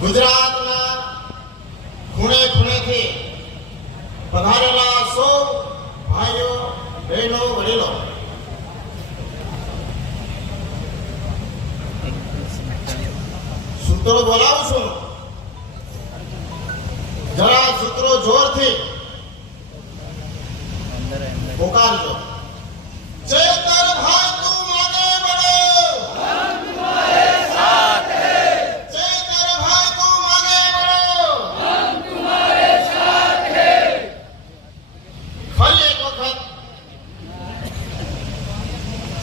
ગુજરાતના ખૂણે ખૂણેથી પધારેલા સૌ ભાઈઓ બહેનો વડીલો, સૂત્રો બોલાવું છું, જરા સૂત્રો જોરથી પોકારજો. ચેતર ભાઈ તું માગે બળો, हम तुम्हारे साथ हैं, ચેતર ભાઈ તું માગે બળો. हम तुम्हारे साथ हैं. ફરી એક વખત,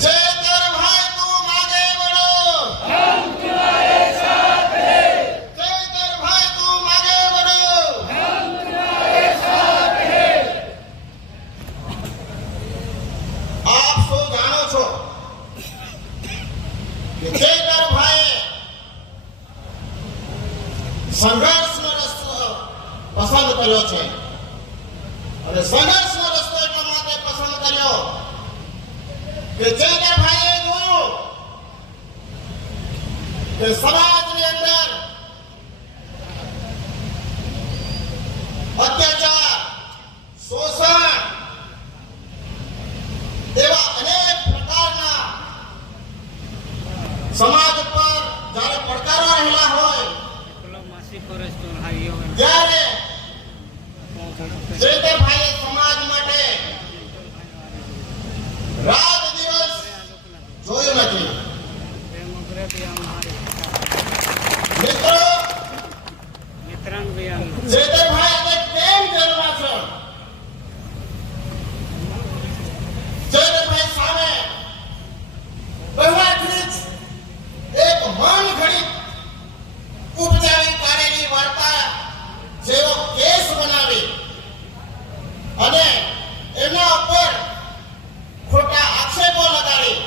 ચેતર ભાઈ તું માગે બળો, हम तुम्हारे साथ हैं, ચેતર ભાઈ તું માગે બળો. हम तुम्हारे साथ हैं. આપ સૌ જાણો છો કે ચેતર ભાઈએ સંઘર્ષનો રસ્તો પસંદ કર્યો છે અને સંઘર્ષનો રસ્તો એટલા માટે પસંદ કર્યો કે ચેતર ભાઈએ જોયું કે સમાજની અંદર અત્યાચાર, શોષણ એવા અનેક પ્રકારના સમાજ પર જ્યારે પડકારો રહેલા હોય ત્યારે ચેતરભાઈએ સમાજ માટે રાત દિવસ જોયું નથી. મિત્રો, ચેતરભાઈ આજે કેમ જેલમાં છે? ચેતરભાઈ સામે પહેલાથી જ એક મન ઘડિત ઉપજાવી કાઢેલી વાર્તા જેવો કેસ બનાવી અને એના ઉપર ખોટા આક્ષેપો લગાડી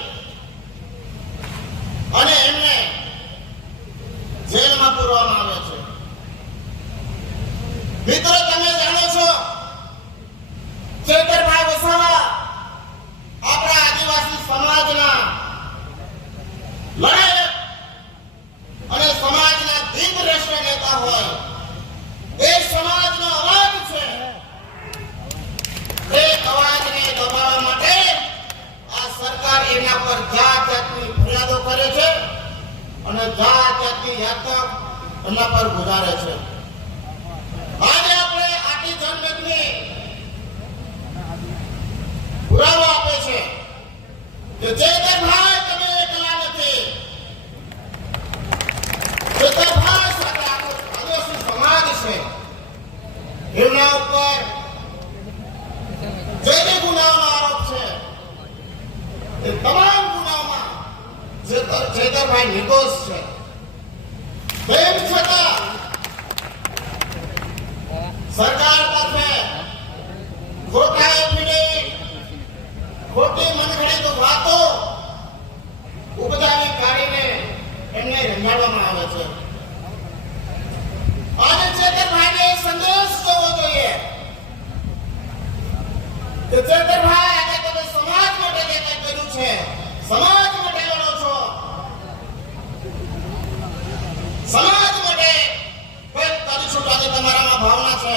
અને એમને જેલમાં પૂરવામાં આવે છે. મિત્રો, તમે જાણો છો ચેતરભાઈ વસાવા આપણા આદિવાસી સમાજના લડાયક અને સમાજના દિગ્દ્રષ્ટ નેતા હોય, એ સમાજનો અવાજ છે. એ અવાજને દબાવવા માટે આ સરકાર એના પર જાત જાતની ફરિયાદો કરે છે અને જાત જાતની યાતના એના પર ગુજારે છે. આજે આપણે આટલી જનમેદની પુરાવો આપે છે કે ચેતરભાઈ તમે એકલા નથી. ચેતરભાઈ સાથે આદિવાસી સમાજ છે, એમના ઉપર જે જે ગુનાઓનો આરોપ છે એ તમામ ગુનાઓમાં ચેતરભાઈ નિર્દોષ છે. તેમ છતાં સરકાર પાસે ખોટા એફિડેવિટ, ખોટી મનગઢિત વાતો ઉપજાવી કાઢીને એમને રંગાડવામાં આવે છે. આજે ચેતરભાઈને સંદેશ જવો જોઈએ કે ચેતરભાઈ, આજે તમે સમાજ માટે જે કંઈ કર્યું છે, સમાજ માટે લડો છો, સમાજ માટે કંઈક કરીશું. આજે તમારામાં ભાવના છે,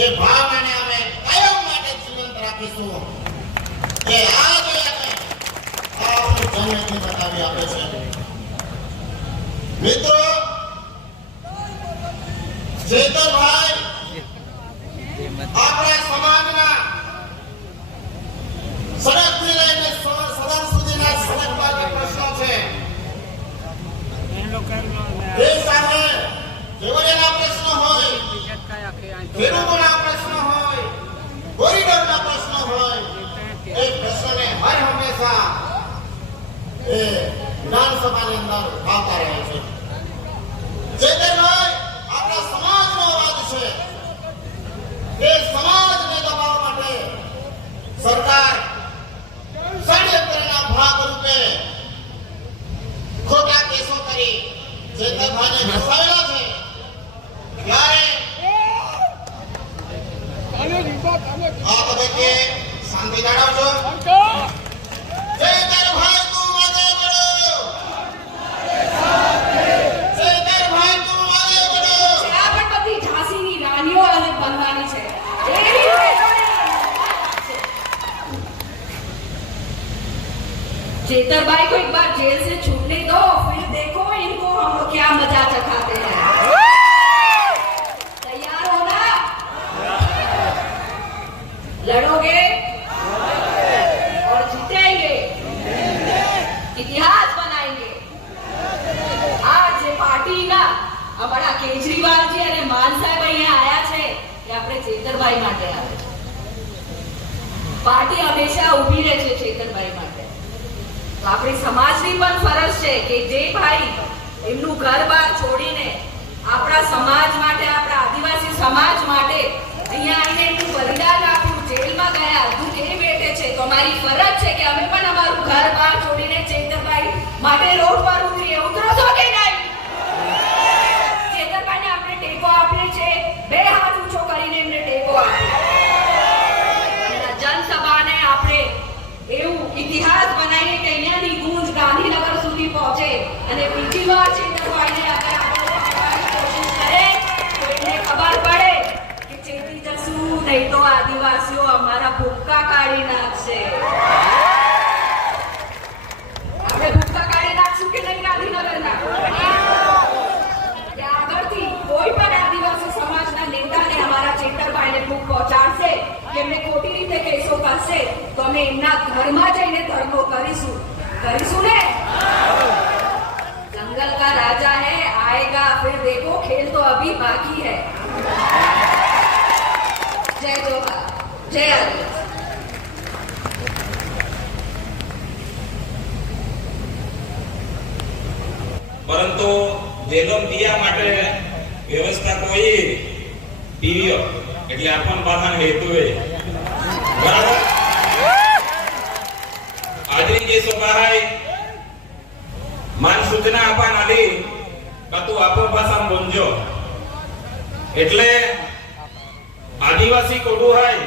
એ ભાવનાને અમે કાયમ માટે જીવંત રાખીશું. એ આજે આપણું જનમેદની બતાવી આપે છે. મિત્રો, ચેતરભાઈ આપણા સમાજના સડકથી લઈને સદન સુધીના સડકના જે પ્રશ્નો છે, એ સામે કેવડિયાના પ્રશ્નો હોય, ખેડૂતોના પ્રશ્નો હોય, કોરિડોરના પ્રશ્નો હોય, એ પ્રશ્નોને હર હંમેશા એ વિધાનસભાની અંદર આવતા રહે છે. ચેતરભાઈ આપણા સમાજનો અવાજ છે. એ સમાજને દબાવવા માટે સરકાર ષડયંત્રના ભાગરૂપે ખોટા કેસો કરી ચેતરભાઈને ફસાવેલા છે. ત્યારે આ તબક્કે શાંતિ જાળવજો. ચેતરભાઈ તું માગે બળો, હંમેશા ઊભી રહે છે ચેતનભાઈ માટે. તો આપણી સમાજની પણ ફરજ છે કે જે ભાઈ એમનું ઘર-બાર છોડીને આપણા સમાજ માટે, આપણા આદિવાસી સમાજ માટે અહીંયા આવીને એમનું બલિદાન આપ્યું, જેલમાં ગયા, દુઃખ એ વેઠે છે, તો અમારી ફરજ છે કે અમે પણ અમારું ઘર-બાર છોડીને ચેતનભાઈ માટે રોડ પર ઉતરીએ. ઉતરો છો કે નહીં? ચેતનભાઈને આપણે ટેકો આપીએ છે, બે હાથ ઊંચો કરીને એમને ટેકો આપીએ. જનસભાને આપણે એવું ઇતિહાસ બનાવીએ કે અહીંયાની ગૂંજ ગાંધીનગર સુધી પહોંચે અને બીજી વાર ચેતનભાઈને આપણે આગળ કોશિશ કરે તો એમને ખબર પડે કે ચેતી જશું, નહીં તો આદિવાસીઓ અમારા ભૂક્કા કાઢી નાખશે. આપણે ભૂક્કા કાઢી નાખશું કે નહીં ગાંધીનગરના? આગળથી કોઈ પણ આદિવાસી સમાજના નેતાને અમારા ચેતનભાઈને દુઃખ પહોંચાડશે કે એમને ખોટી રીતે કેસો કરશે તો અમે એમના ઘરમાં જઈને ધરનો કરીશું ને. जंगल का राजा है, आएगा फिर देखो, खेल तो अभी बाकी है. जय जोहार, जय आदिवासी. પરંતુ જેલમ દિયા માટે વ્યવસ્થા કોઈ ટીવીઓ એટલે આપણ બહાર હેતુ હે બરાબર. આજની જે સભા હૈ માન સૂચના આપણ આલી કતું આપો ભાષા બોલજો એટલે આદિવાસી કોડું હૈ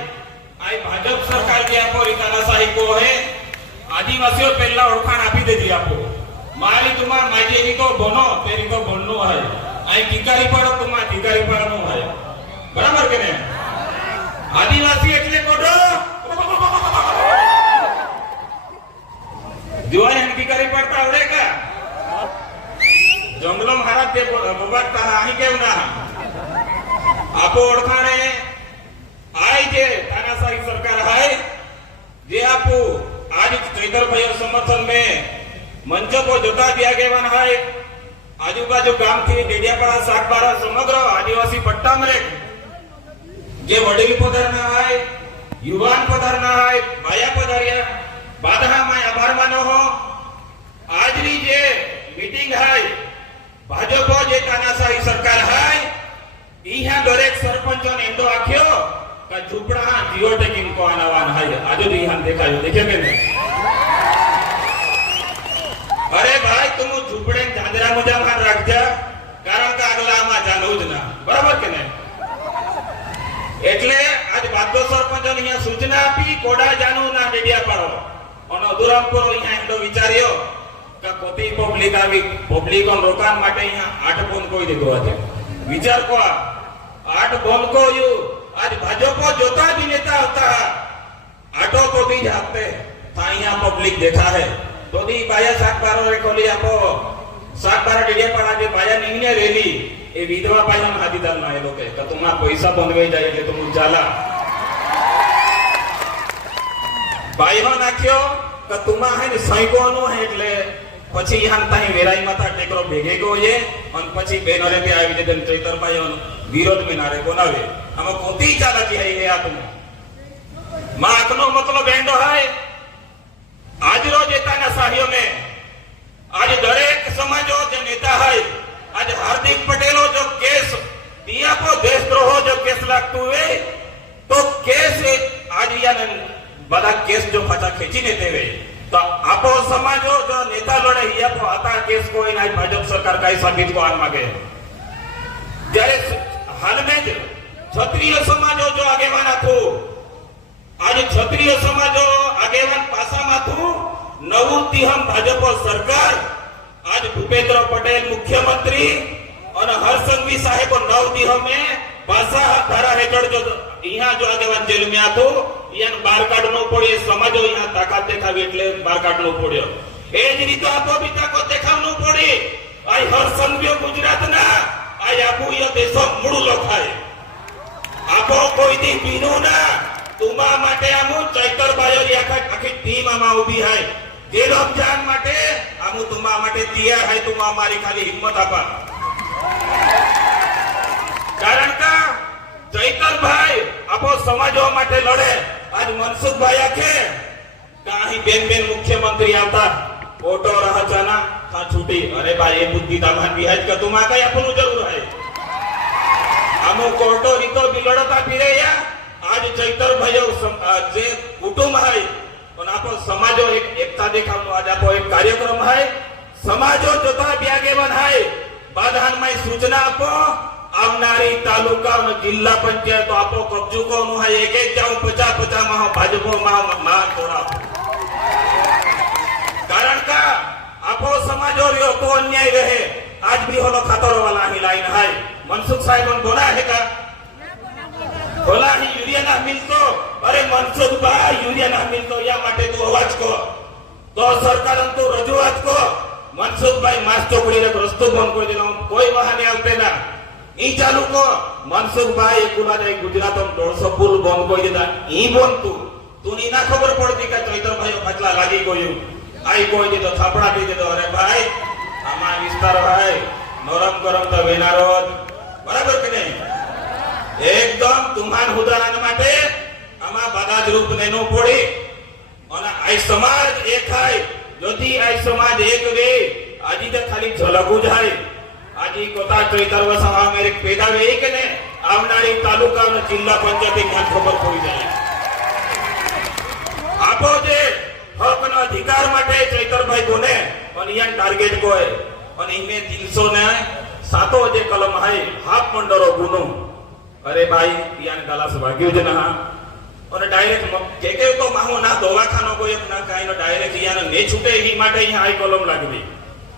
આ ભાજપ સરકાર જે આપો રીતાનાશાહી કો હે આદિવાસીઓ પહેલા ઓળખાણ આપી દેતી આપો. મારી તુમા માજેરી કો બોનો તેરી કો બોનનો હૈ આ ઠીકારી પર તુમા ઠીકારી પર નો હૈ બરાબર કે નહીં? આદિવાસી એટલે કોડો જોવાય એમ ઠીકારી પડતા આવડે કા જંગલો મહારાજ તે બોબાતા અહીં કેમ ના આપો ઓળખાણે આય જે તાનાશાહી સરકાર હૈ જે આપો आज चैतरभाई समर्थन में मंच को जोता दिया गया है. आजूबाजू गाम थी डेडियापाड़ा सागबारा समग्र आदिवासी पट्टा में जे वडील पधारना है, युवान पधारना है, भाया पधारिया बाधा में आभार मानो हो. आज री जे मीटिंग है भाजपा जे तानाशाही सरकार है इहा दरेक सरपंच ने एंडो आख्यो का झूपड़ा जियो टेकिंग को आनावान है. आज री हम देखा देखे के नहीं. अरे भाई तुम झूपड़े चांदरा मुजा मान रख जा कारण का अगला में जानो ज ना बराबर के नहीं. એટલે આજ બાદો સરપંચ અહીંયા સૂચના આપી કોડા જાનુ ના ડેડિયા પાડો અને અધુરામપુર અહીંયા એન્ડો વિચાર્યો કે કોતી પબ્લિક આવી પબ્લિક ઓન રોકાણ માટે અહીંયા 8 બોન કોઈ દીધો હતો વિચાર કો 8 બોન को यू आज भाजपा जोता भी नेता होता है आटो को भी जाते था यहाँ पब्लिक देखा है तो दी बाया सागबारा रे खोली आपो सागबारा डेडियापाड़ा जे बाया निंगने रेली ए विधवा बाया ना हाथीदार ना ए लोके का तुमा पैसा बनवे जाय એટલે तुम जाला बायो नाख्यो का तुमा है ने सैको नो है એટલે પછી यहाँ ताही वेराई माता टेकरो भेगे गो ये और પછી બેનરે पे આવી જદન ચૈતરભાઈ विरोध में नारे बनावे हम कोती चाला की है ये आत्म माकनो मतलब एंडो है आज रोज तानाशाहीओ में आज दरेक समाजो जो नेता है आज हार्दिक पटेलो जो केस दिया को देशद्रोह जो केस लागतु है तो केस आज यान बड़ा केस जो फटा खींची ने देवे तो आपो समाजो जो नेता लड़े या को आता केस कोई ना भाजप सरकार का साबित को आन मांगे जरे हाल में क्षत्रिय समाजो जो आगेवान थो आज क्षत्रिय समाजो आगेवान पासा में थो नवुती हम भाजपा सरकार आज भूपेन्द्र पटेल मुख्यमंत्री और हरसंघवी साहेब नव दिह में पासा धारा हेठळ जो यहाँ जो आगेवान जेल में आतो यहाँ बार काढनो पड़े समाजो यहाँ ताकत देखावी એટલે बार काढनो पड़्यो ए જ રીતે આપો બી તાકાત દેખાવનો પડે આ હરસંઘવીઓ ગુજરાતના આ આખું ય દેશો મૂળ લખાય આપો કોઈ દી પીનો ના તુમા માટે આમુ ચૈતરભાઈ આખી ટીમ આમાં ઊભી है જે રમજાન માટે આમુ તુમા માટે તૈયાર है તુમા મારી ખાલી હિંમત આપા કારણ का ચૈતરભાઈ આપો સમાજો માટે લડે आज मनसुखભાઈ આખે કાંઈ બેન મુખ્યમંત્રી આવતા ઓટો રહચાના કા છૂટી અરે ભાઈ એ બુદ્ધિ તામાન બિહાજ કે તુમા કઈ આપનું જરૂર હે આમો કોટો રીતો બિલડતા ફિરે યા આજ ચૈતર ભાઈઓ જે કુટુંબ હે પણ આપો સમાજો એક એકતા દેખાવનો આજ આપો એક કાર્યક્રમ હે સમાજો જોતા બ્યાગેવન હે બાધાનમાં સૂચના આપો આવનારી તાલુકા અને જિલ્લા પંચાયત આપો કબજો કોનું હે એક એક જાવ 50 માં ભાજપો માં તોડા કારણ કે આપો સમાજો રહ્યો તો અન્યાય રહે आज भी होलो खातरो वाला ही लाइन है मनसुख साहब ने बोला है का बोला ही यूरिया ना मिलतो अरे मनसुख भाई यूरिया ना मिलतो या माटे तो अवाज को तो सरकार तो रजूआत को मनसुख भाई मास चोकड़ी रे रस्तो बंद कर देना कोई वाहन आवते ना ई चालू को मनसुख भाई कुला जाई गुजरात में 150 पुल बंद कर देता ई बंद तू नी ना खबर पड़ती का चैतर भाई पतला लागी गयो आई कोई दे तो थापड़ा दे दे अरे भाई आमा विस्तार है नरम गरम तो वेनारो बराबर के नहीं एकदम तुम्हान उदाहरण माटे आमा बादाज रूप नेनो पड़ी और आई समाज एक है यदि आई समाज एक वे आजी तो खाली झलकू जाए आजी कोता चैतर वसवा मेरे पेदा वे के ने आवनारी तालुका और जिला पंचायत में खबर पड़ी जाए आपो जे हक नो अधिकार माटे चैतर भाई कोने और यहाँ टार्गेट को है और इनमें 307 जे कलम है हाफ मंडरो गुनो अरे भाई यहाँ गला से भाग्यो जना और डायरेक्ट के तो माहो ना दवाखानो को एक ना काई नो डायरेक्ट यहाँ ने छूटे ही माटे यहाँ आई कलम लागवी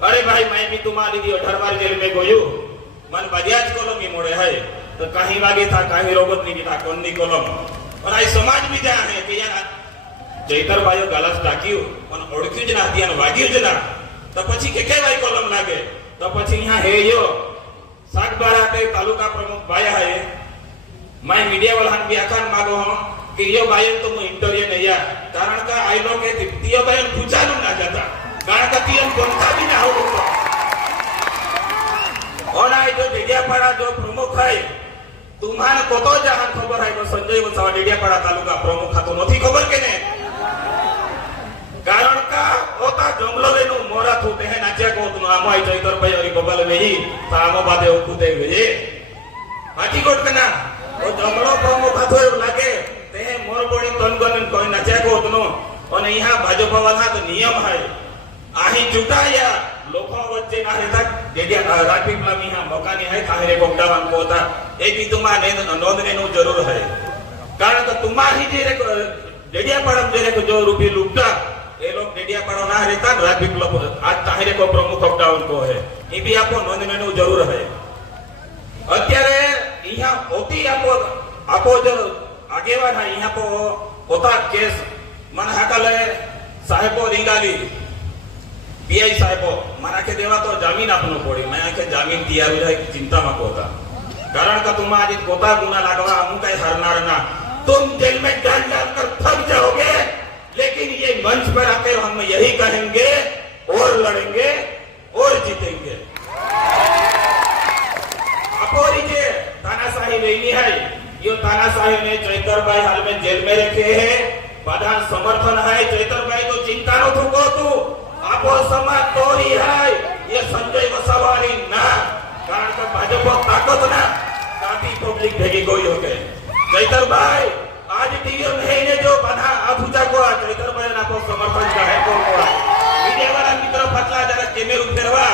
अरे भाई मैं भी तुम्हारी दी 18 बार जेल में गयो मन बजाज कलम ही मोड़े है तो कहीं वागे था कहीं रोगत नहीं था कोनी कलम और आई समाज भी जा है कि यार चैतर भाई गलस टाक्यू और ओळख्यू ज ना ત્યાં વાગ્યું જ ના તો પછી કે ભાઈ કોલમ લાગે તો પછી અહીંયા હે યો સાગબારા તે તાલુકા પ્રમુખ ભાઈ હે मैं मीडिया वाला भी आखान मागो हम कि यो भाई तो मु इंटरव्यू नहीं या कारण का आई लोग के तियो भाई पूछानु ना जाता कारण का तियो बनता भी ना हो और आई जो डेडियापाड़ा जो प्रमुख है तुम्हारे को तो जहां खबर है तो संजय वसावा डेडियापाड़ा तालुका प्रमुख था तो नथी खबर के ने कारण का ओता जंगलो रेनु मोरा थोते है नाचे को तुम आमो आई चैतर भाई और बगल में ही तामो बादे उकुते वे हाथी कोट कना वो जंगलो प्रमुख हाथो लागे ते मोर बड़ी तनगन कोई नाचे को तुनो और यहां भाजपा वाला तो नियम है आही जुटाया लोगों वच्चे ना रहता डेडिया राजपीठ में यहां मौका नहीं है काहरे कोकडावान को होता एक भी तुम्हारे नोंदने नो जरूर है कारण तो तुम्हारी जे डेडियापाड़ा जे जो रुपये लूटा ये लोग डेडियापाड़ा ना रहता राजपीठ लोग आज ताहरे को प्रमुख लॉकडाउन को है ये भी आपको नोंदने नो जरूर है અત્યારે यहाँ होती आपो जो आगेवान है यहाँ को होता केस मन हाकले साहेबो रिंगाली पीआई साहेबो मना के देवा तो जामीन आपनो पड़ी मैं के जामीन दिया बुझाई चिंता मत होता कारण का तुम आज कोता गुना लागवा हम कहीं हरनार ना तुम जेल में डाल कर थक जाओगे लेकिन ये मंच पर आकर हम यही कहेंगे और लड़ेंगे और जीतेंगे अपोरी जे तानाशाही लेनी है यो तानाशाही ने चैतर भाई हाल में जेल में रखे हैं प्रधान समर्थन है चैतर भाई तो चिंता न थको तू आपो समाज तोरी है ये संजय वसावारी ना कारण का भाजपा ताकत ना काफी पब्लिक भेगी गई हो गए चैतर भाई आज टीएम है ने जो बना आफूजा को चैतर भाई ना को समर्थन का है को मीडिया वाला मित्र पतला जरा कैमरे उतरवा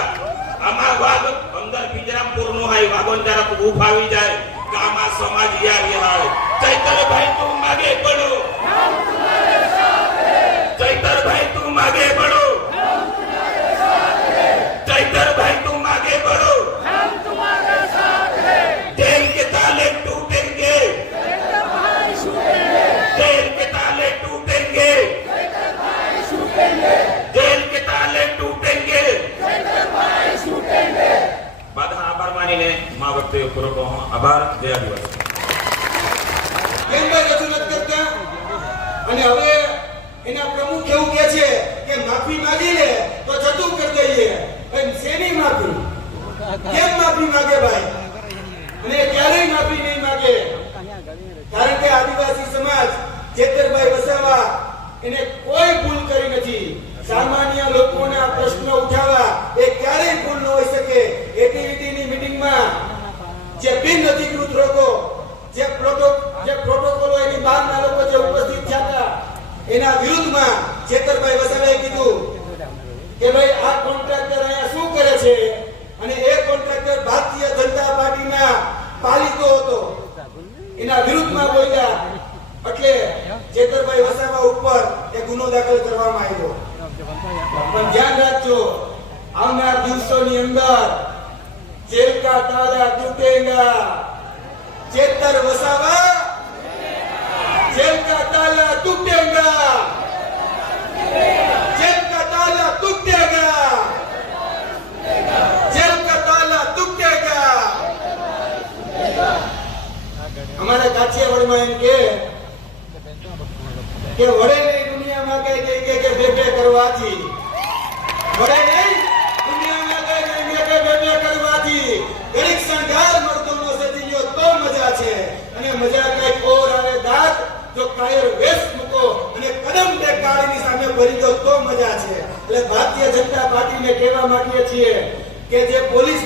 आमा वाग अंदर बिजरामपुर नो है वागन जरा को उफावी जाए कामा समाज यार है चैतर भाई तुम आगे बढ़ो हम तुम्हारे साथ हैं चैतर भाई तुम आगे बढ़ो हम तुम्हारे साथ हैं चैतर भाई तुम आगे बढ़ो हम तुम्हारे साथ हैं जेल के ताले टूटेंगे चैतर भाई छूटेंगे जेल के ताले टूटेंगे चैतर भाई छूटेंगे जेल के ताले टूटेंगे चैतर भाई छूटेंगे बाधा आभार मानीने मां वक्ते पूरो को आभार जय आदिवासी કેમ ભાઈ રજૂઆત કરતા અને હવે એના પ્રમુખ એવું કહે છે કે માફી માંગી લે તો જતું કરી દઈએ પણ શેની માફી કેમ માફી માંગે ભાઈ અને ક્યારેય માફી નહીં માંગે કારણ કે આદિવાસી સમાજ ચેતરભાઈ વસાવા એને કોઈ દિવસોની અંદર જેલ કા તાલા તૂટેગા, ચેતર વસાવા जेल का ताला टूटेगा, जेल का ताला टूटेगा, जेल का ताला टूटेगा। हमारे काठियावाड़ में इनके કે વડે નહીં દુનિયામાં કઈ કે બે કરવાથી, વડે નહીં દુનિયામાં કઈ બે કરવાથી ગરીબ સંઘાર મર્દોનો સજીયો તો મજા છે, અને મજા કઈક ઓર આવે દાંત જો કાયર વેશ મૂકો અને કદમ બે કાળીની સામે ભરી દો તો મજા છે। એટલે ભારતીય જનતા પાર્ટીને કહેવા માંગીએ છીએ કે જે પોલીસ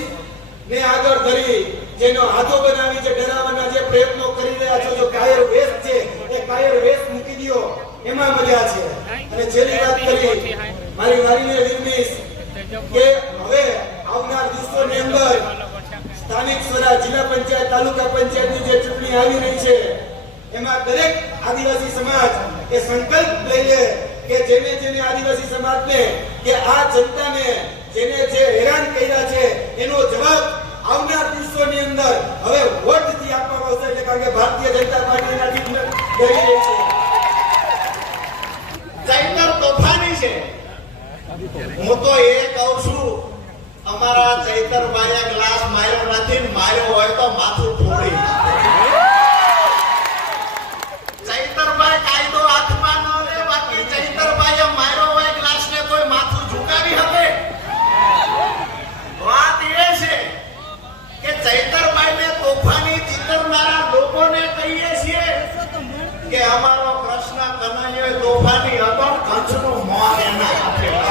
ને આગળ ધરી જેનો હાથો બનાવી છે ડરાવવાના જે પ્રયત્નો કરી રહ્યા છો, જો કાયર વેશ છે એ કાયર વેશ મૂકી દો, એમાં મજા છે। અને છેલ્લી વાત કરી મારી વારીને વિરમીશ કે હવે આવનાર દિવસોની અંદર સ્થાનિક સ્વરાજ, જિલ્લા પંચાયત, તાલુકા પંચાયતની જે ચૂંટણી આવી રહી છે એમાં દરેક આદિવાસી સમાજ એ સંકલ્પ લઈ લે કે જેને જેને આદિવાસી સમાજને કે આ જનતાને જેને જે હેરાન કર્યા છે એનો જવાબ આવનાર દિવસોની અંદર હવે વોટથી આપવામાં આવશે। એટલે કારણ કે ભારતીય જનતા પાર્ટી એનાથી ડરી રહી છે। ચૈતર તોફાની છે। હું તો એ કહું છું, અમારા ચૈતરભાઈએ ગ્લાસ માર્યો નથી, માર્યો હોય તો માથું ફોડી નાખે। ચૈતરભાઈ કાયદો હાથમાં ન લે, બાકી ચૈતરભાઈએ માર્યો હોય ગ્લાસને કોઈ માથું ઝુકાવી શકે? વાત એ છે કે ચૈતરભાઈને તોફાની ચીતરનારા લોકોને કહીએ છીએ કે અમારો કૃષ્ણ કનૈયો તોફાની હતો, કંસનું મોં એના હાથે હતું।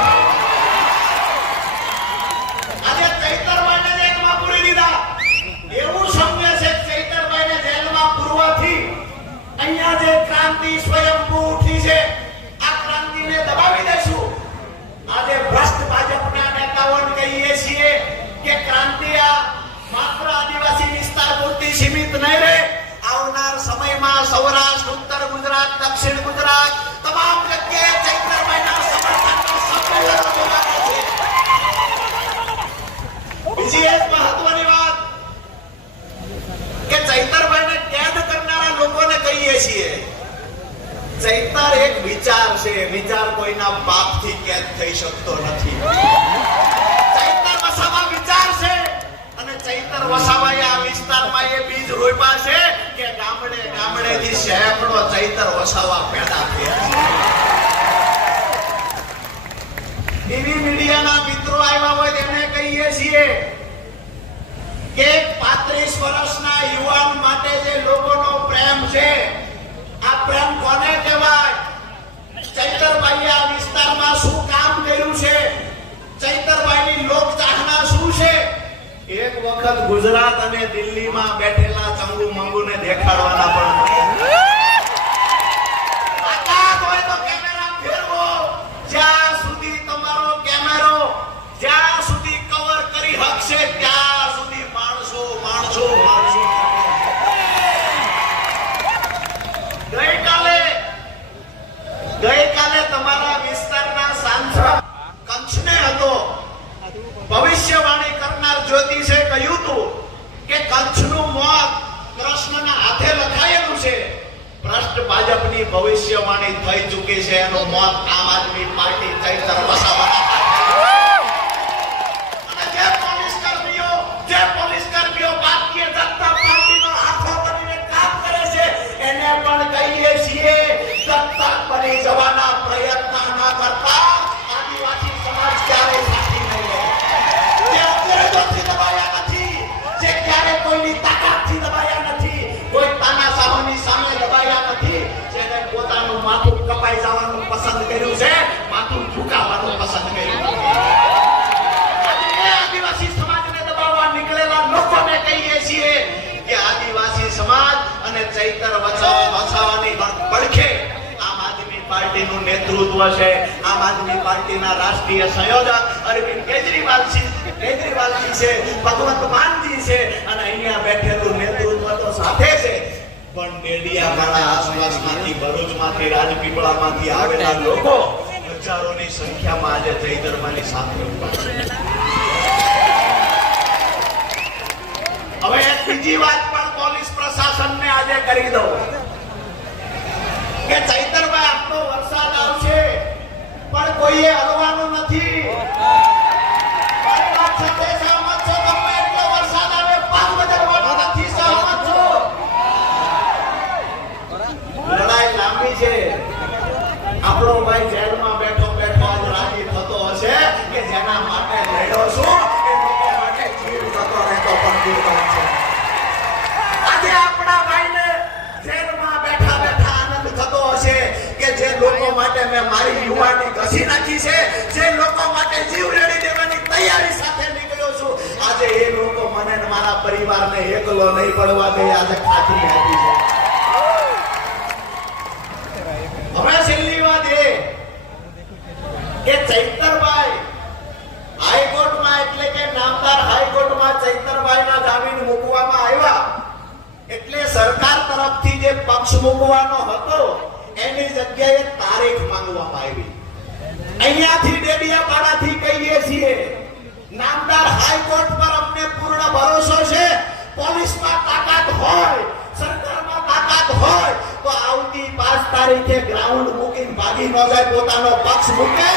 આજે ચૈતરભાઈને જેલમાં પૂરી દીધા, એવું સમજે છે ચૈતરભાઈને જેલમાં પૂરવાથી અહીંયા જે ક્રાંતિ સ્વયંભૂ ઉઠી છે આ ક્રાંતિને દબાવી દેશું। આજે ભ્રષ્ટ ભાજપના નેતાઓને કહીએ છીએ કે ક્રાંતિ આ માત્ર આદિવાસી વિસ્તાર પૂરતી સીમિત નહીં રહે, આવનાર સમયમાં સૌરાષ્ટ્ર, ઉત્તર ગુજરાત, દક્ષિણ ગુજરાત તમામ જગ્યાએ ચૈતરભાઈના સમર્થનનો સંમેલનો જોવાના છે। બીજી એક મહત્વની વાત કે ચૈતરભાઈને કેદ કરનારા લોકોને કહીએ છીએ ચૈતર એક વિચાર છે, વિચાર કોઈના પાપથી કેદ થઈ શકતો નથી। ચૈતર વસાવા વિચાર છે, અને ચૈતર વસાવાએ આ વિસ્તારમાં એ બીજ રોપ્યા છે કે ગામડે ગામડેથી સેંકડો ચૈતર વસાવા પેદા થયા છે। ટીવી મીડિયાના મિત્રો આવ્યા હોય તેમને કહીએ છીએ કે 35 વર્ષના યુવાન માટે જે લોકોનો પ્રેમ છે આ પ્રેમ કોને કહેવાય? ચૈતરભાઈએ આ વિસ્તારમાં શું કામ કર્યું છે? ચૈતરભાઈની લોકચાહના શું છે? એક વખત ગુજરાત અને દિલ્હીમાં બેઠેલા ચંગુ મંગુને દેખાડવાના પણ તાકાત હોય તો કેમેરા ફેરવો, જ્યાં સુધી તમારો કેમેરો જ્યાં સુધી કવર કરી શકશે ત્યાં સુધી માણસો માણસો માણસો। ગઈકાલે તમારા વિસ્તારના સાંસદ કંચને હતો, ભવિષ્યવાણી કરનાર જ્યોતિષે કહ્યું હતું કે કંચનું મોત કૃષ્ણના હાથે લખાયેલું છે। ભ્રષ્ટ ભાજપની ભવિષ્યવાણી થઈ ચૂકી છે, એનું મોત આમ આદમી પાર્ટી ચૈતર વસાવાના અને જે પોલીસ કર્મીઓ ભારતીય જનતા પાર્ટીનો હાથો બનીને કામ કરે છે એને પણ કહીએ છીએ સત્તા બની જવાના પ્રયત્ન ન કરતા આદિવાસી સમાજ ક્યારે સાથી નહીં રહે। જે અંગ્રેજોથી દબાયા નથી, જે ક્યારે કોઈની તાકાતથી દબાયા નથી, કોઈ તાનાશાહોની સામે દબાયા નથી, જેને પોતાનું માથું કપાઈ જવાનું પસંદ કર્યું છે, માથું ઝુકાવવાનું પસંદ કર્યું છે। આજે એ આદિવાસી સમાજને દબાવવા નીકળેલા લોકોને કહીએ છીએ કે આદિવાસી સમાજ અને ચૈતર વસાવાની પડખે આમ આદમી પાર્ટીનું નેતૃત્વ છે। આમ આદમી પાર્ટીના રાષ્ટ્રીય સંયોજક અરવિંદ કેજરીવાલજી છે, ભગવંત માનજી છે, અને અહીંયા બેઠેલું નેતૃત્વ તો સાથે છે, પણ ડેડિયાપાડા આસપાસમાંથી, ભરૂચમાંથી, રાજપીપળામાંથી આવેલા લોકો હજારોની સંખ્યામાં આજે ચૈતરભાઈની સાથે ઉભા છે। કરી દઉં કે ચૈતરભાઈ આટલો વરસાદ આવશે પણ કોઈએ હલવાનું નથી. મારી વાત સાથે સહમત છો તમે? એટલો વરસાદ આવે પગ બદલવાનો નથી. સહમત છો? લડાઈ લાંબી છે. આપણો ભાઈ જેલમાં બેઠો બેઠો આજ રાજી થતો હશે કે જેના માટે લડ્યો છું એ લોકો માટે જીવ જતો રહેતો પણ દુર્લભ છે. આજે આપણા ભાઈને જેલમાં બેઠા બેઠા આનંદ થતો હશે કે જે લોકો માટે મેં મારી યુવાની ઘસી નાખી છે, જે લોકો માટે જીવ રેડી દેવાની તૈયારી સાથે નીકળ્યો છું, આજે એ લોકો મને અને મારા પરિવારને એકલો નહીં પડવા દે આજે ખાતરી આપી છે. હવે છેલ્લી વાત એ કે ચૈતરભાઈ હાઈકોર્ટમાં એટલે કે નામદાર હાઈકોર્ટમાં ચૈતરભાઈના જામીન મૂકવામાં આવ્યા એટલે સરકાર તરફથી જે પક્ષ મૂકવાનો હતો એની જગ્યાએ તારીખ માંગવામાં આવી. અહીંયાથી ડેડિયાપાડાથી કહીએ છીએ નામદાર હાઈકોર્ટ પર અમને પૂર્ણ ભરોસો છે. પોલીસમાં તાકાત હોય, સરકારમાં તાકાત હોય તો આવતી 5 તારીખે ગ્રાઉન્ડ મૂકીને ભાગી ન જાય, પોતાનો પક્ષ મૂકે.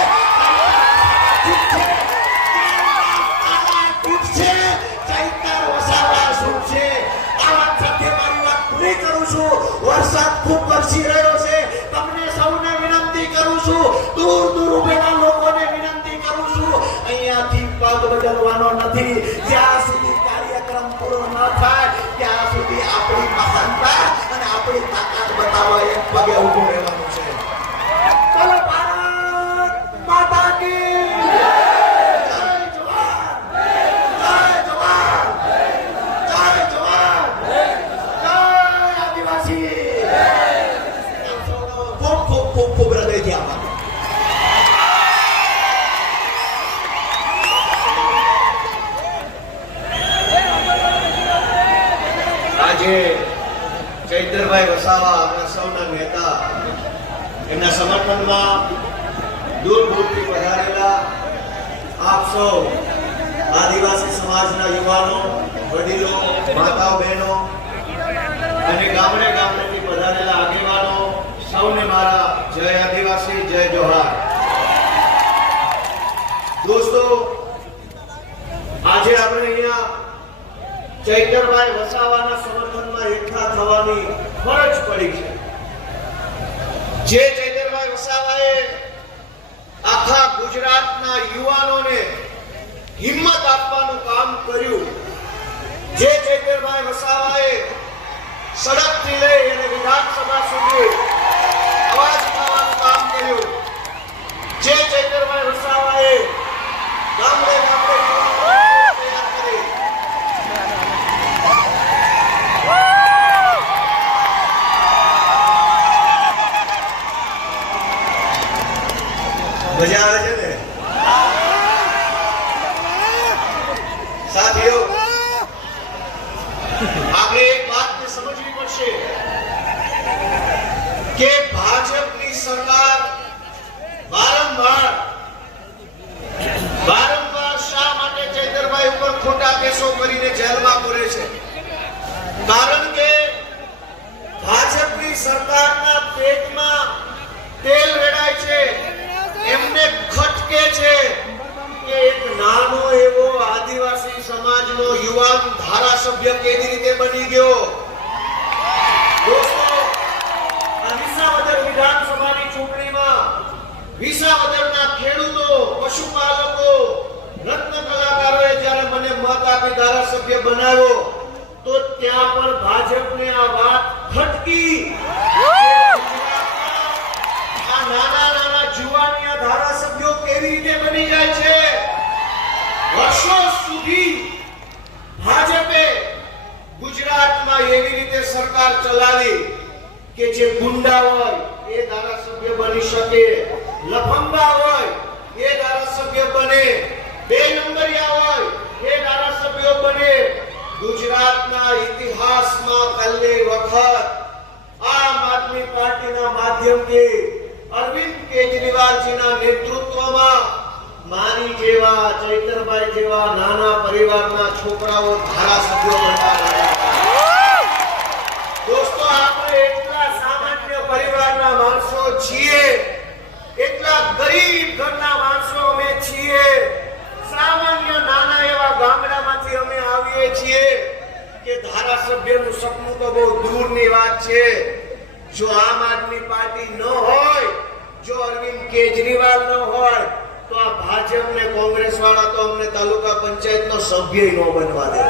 ચૈતર વસાવા છૂટશે. આ વાત સાથે મારી વાત પૂરી કરું છું. વરસાદ ખૂબ વરસી રહ્યો છે. તમને સૌને વિનંતી કરું છું, દૂર દૂર ઉભેલા લોકોને વિનંતી કરું છું, અહીંયાથી પગ બદલવાનો નથી. જ્યાં સુધી કાર્યક્રમ પૂરો ન થાય ત્યાં સુધી આપણી મહાનતા અને આપણી તાકાત બતાવવા એક પગે ઊભું રહેવાનું છે. બોલો ભારત માતા કી જય! જય જવાન! જય જવાન! જય જવાન! જય આદિવાસી! ખૂબ ખૂબ ખૂબ ખૂબ હૃદયથી આભાર. આજે ચૈતરભાઈ વસાવા આપણા સૌના નેતા, એમના સમર્થનમાં દૂર દૂરથી પધારેલા આપ સૌ આદિવાસી સમાજના યુવાનો, વડીલો, માતાઓ, બહેનો અને ગામડે ગામડેથી પધારેલા આગેવાનો સૌને મારા જય આદિવાસી, જય જોહાર. દોસ્તો, આજે આપણે અહીંયા ચૈતરભાઈ વસાવાના સમર્થનમાં એકઠા થવાની ફરજ પડી છે. જે ચૈતરભાઈ વસાવાએ આખા ગુજરાતના યુવાનોને હિંમત આપવાનું કામ કર્યું, જે ચૈતરભાઈ વસાવાએ સડકથી લઈ અને વિધાનસભા સુધી અવાજ ઉઠાવવાનું કામ કર્યું, જે ચૈતરભાઈ વસાવાએ ગામડે ગામડે તૈયાર કરી મજા આવે છે ને સાથીઓ? આપણે એક વાતને સમજવી પડશે કે ભાજપની સરકાર વારંવાર શા માટે ચૈતરભાઈ ઉપર ખોટા કેસો કરીને જેલમાં પૂરે છે? કારણ કે ભાજપની સરકારના પેટમાં તેલ રેડાય છે. એમને ખટકે છે કે એક નાનો એવો આદિવાસી સમાજનો યુવાન ધારાસભ્ય કેવી રીતે બની ગયો. દોસ્તો, આ વિસાવદર વિધાનસભાની ચૂંટણીમાં વિસાવદરના ખેડૂતો, પશુપાલકો, રત્ન કલાકારોએ જ્યારે મને મત આપી ધારાસભ્ય બનાવ્યો તો ત્યાં પણ ભાજપને આ વાત ખટકી. આ નાના નાના જુવાનિયા ધારાસભ્યો કેવી રીતે બની જાય છે? વર્ષો સુધી ભાજપે ગુજરાતમાં એવી રીતે સરકાર ચલાવી કે જે ગુંડા હોય એ ધારાસભ્ય બની શકે, લફંગા હોય એ ધારાસભ્ય બને, 2 નંબરિયા હોય એ ધારાસભ્યો બને. ગુજરાતના ઇતિહાસમાં પહેલી વખત આમ આદમી પાર્ટીના માધ્યમથી અરવિંદ કેજરીવાલજીના નેતૃત્વમાં મારી જેવા, ચૈતરભાઈ જેવા નાના પરિવારના છોકરાઓ ધારાસભ્યો બનતા રહ્યા. દોસ્તો, આ છીએ, સામાન્ય નાના એવા ગામડામાંથી અમે આવીએ છીએ કે ધારાસભ્યનું સપનું તો બહુ દૂરની વાત છે. જો આમ આદમી પાર્ટી ન હોય, જો અરવિંદ કેજરીવાલ ન હોય, તો આ ભાજપ ને કોંગ્રેસ વાળા તો અમને તાલુકા પંચાયતનો સભ્ય ન બનવા દે.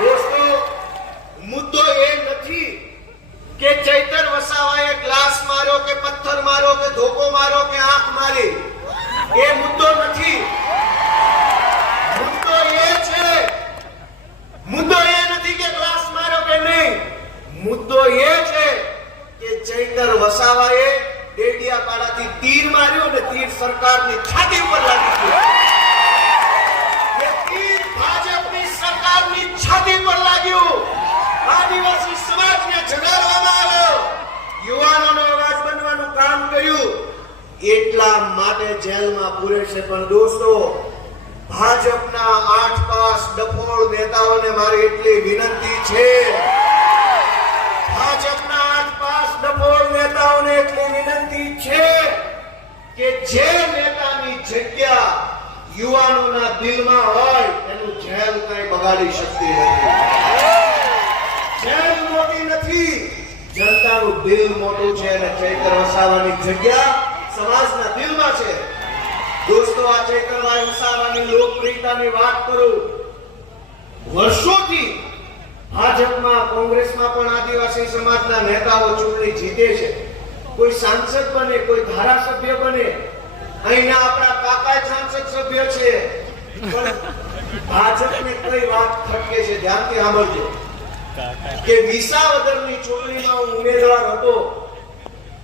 દોસ્તો, મુદ્દો એ નથી કે ચૈતર વસાવાએ ગ્લાસ માર્યો કે પથ્થર માર્યો કે ધોકો માર્યો કે આંખ મારી. એ મુદ્દો નથી. મુદ્દો એ નથી કે ગ્લાસ માર્યો કે નહીં. મુદ્દો એ છે કે ચૈતર વસાવાએ ડેડિયાપાડાથી તીર માર્યો અને તીર સરકારની છાતી ઉપર લાગી ગયું. એ તીર ભાજપની સરકારની છાતી પર લાગ્યું. આદિવાસી સમાજને જગાડવામાં આવ્યો, યુવાનોનો અવાજ બનવાનું કામ કર્યું. એટલા માટે જેલમાં પૂરે છે. પણ દોસ્તો, ભાજપના 8 પાસ ડફોળ નેતાઓને મારી એટલી વિનંતી છે, ભાજપના 8 પાસ ડફોળ નેતાઓને એટલી વિનંતી છે કે જે નેતાની જગ્યા યુવાનોના દિલમાં હોય એનું જેલ કઈ બગાડી શકતી નથી. જેલ મોટી નથી, જનતાનું દિલ મોટું છે અને ચૈતર વસાવાની જગ્યા સમાજના દિલમાં છે. દોસ્તો, આ ચૈતરભાઈ વસાવાની લોકપ્રિયતાની વાત કરું. વર્ષોથી ભાજપમાં કોંગ્રેસમાં પણ આદિવાસી સમાજના નેતાઓ ચૂંટણી જીતે છે. કોઈ સાંસદ બને, કોઈ ધારાસભ્ય બને. અહીંના આપણા કાકા સાંસદ સભ્ય છે. પણ ભાજપને કઈ વાત ખટકે છે, ધ્યાનથી સાંભળજો. કે વિસાવદરની ચૂંટણીમાં હું ઉમેદવાર હતો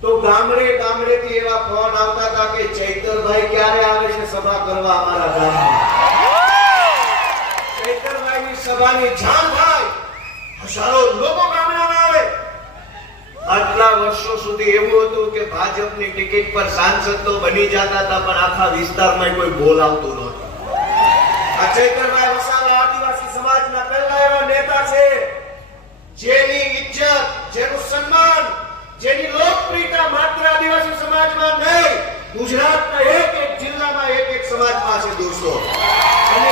તો ગામડેથી એવા ફોન આવતા હતા કે ચૈતરભાઈ ક્યારે આવે છે સભા કરવા અમારા ગામમાં. ચૈતરભાઈની સભાની જાણ થાય, હજારો લોકો ગામડામાં આવે. આટલા વર્ષો સુધી એવું હતું કે ભાજપની ટિકિટ પર સાંસદ તો બની જતા હતા, પણ આખા વિસ્તારમાં કોઈ બોલાવતું નહોતું. આ ચૈતરભાઈ વસાવા આદિવાસી સમાજના પહેલા એવા નેતા છે જેની ઇજ્જત, જેનું સન્માન, જેની લોકપ્રિયતા માત્ર આદિવાસી સમાજમાં નહીં, ગુજરાતના એક જિલ્લામાં એક સમાજમાં છે દોસ્તો. અને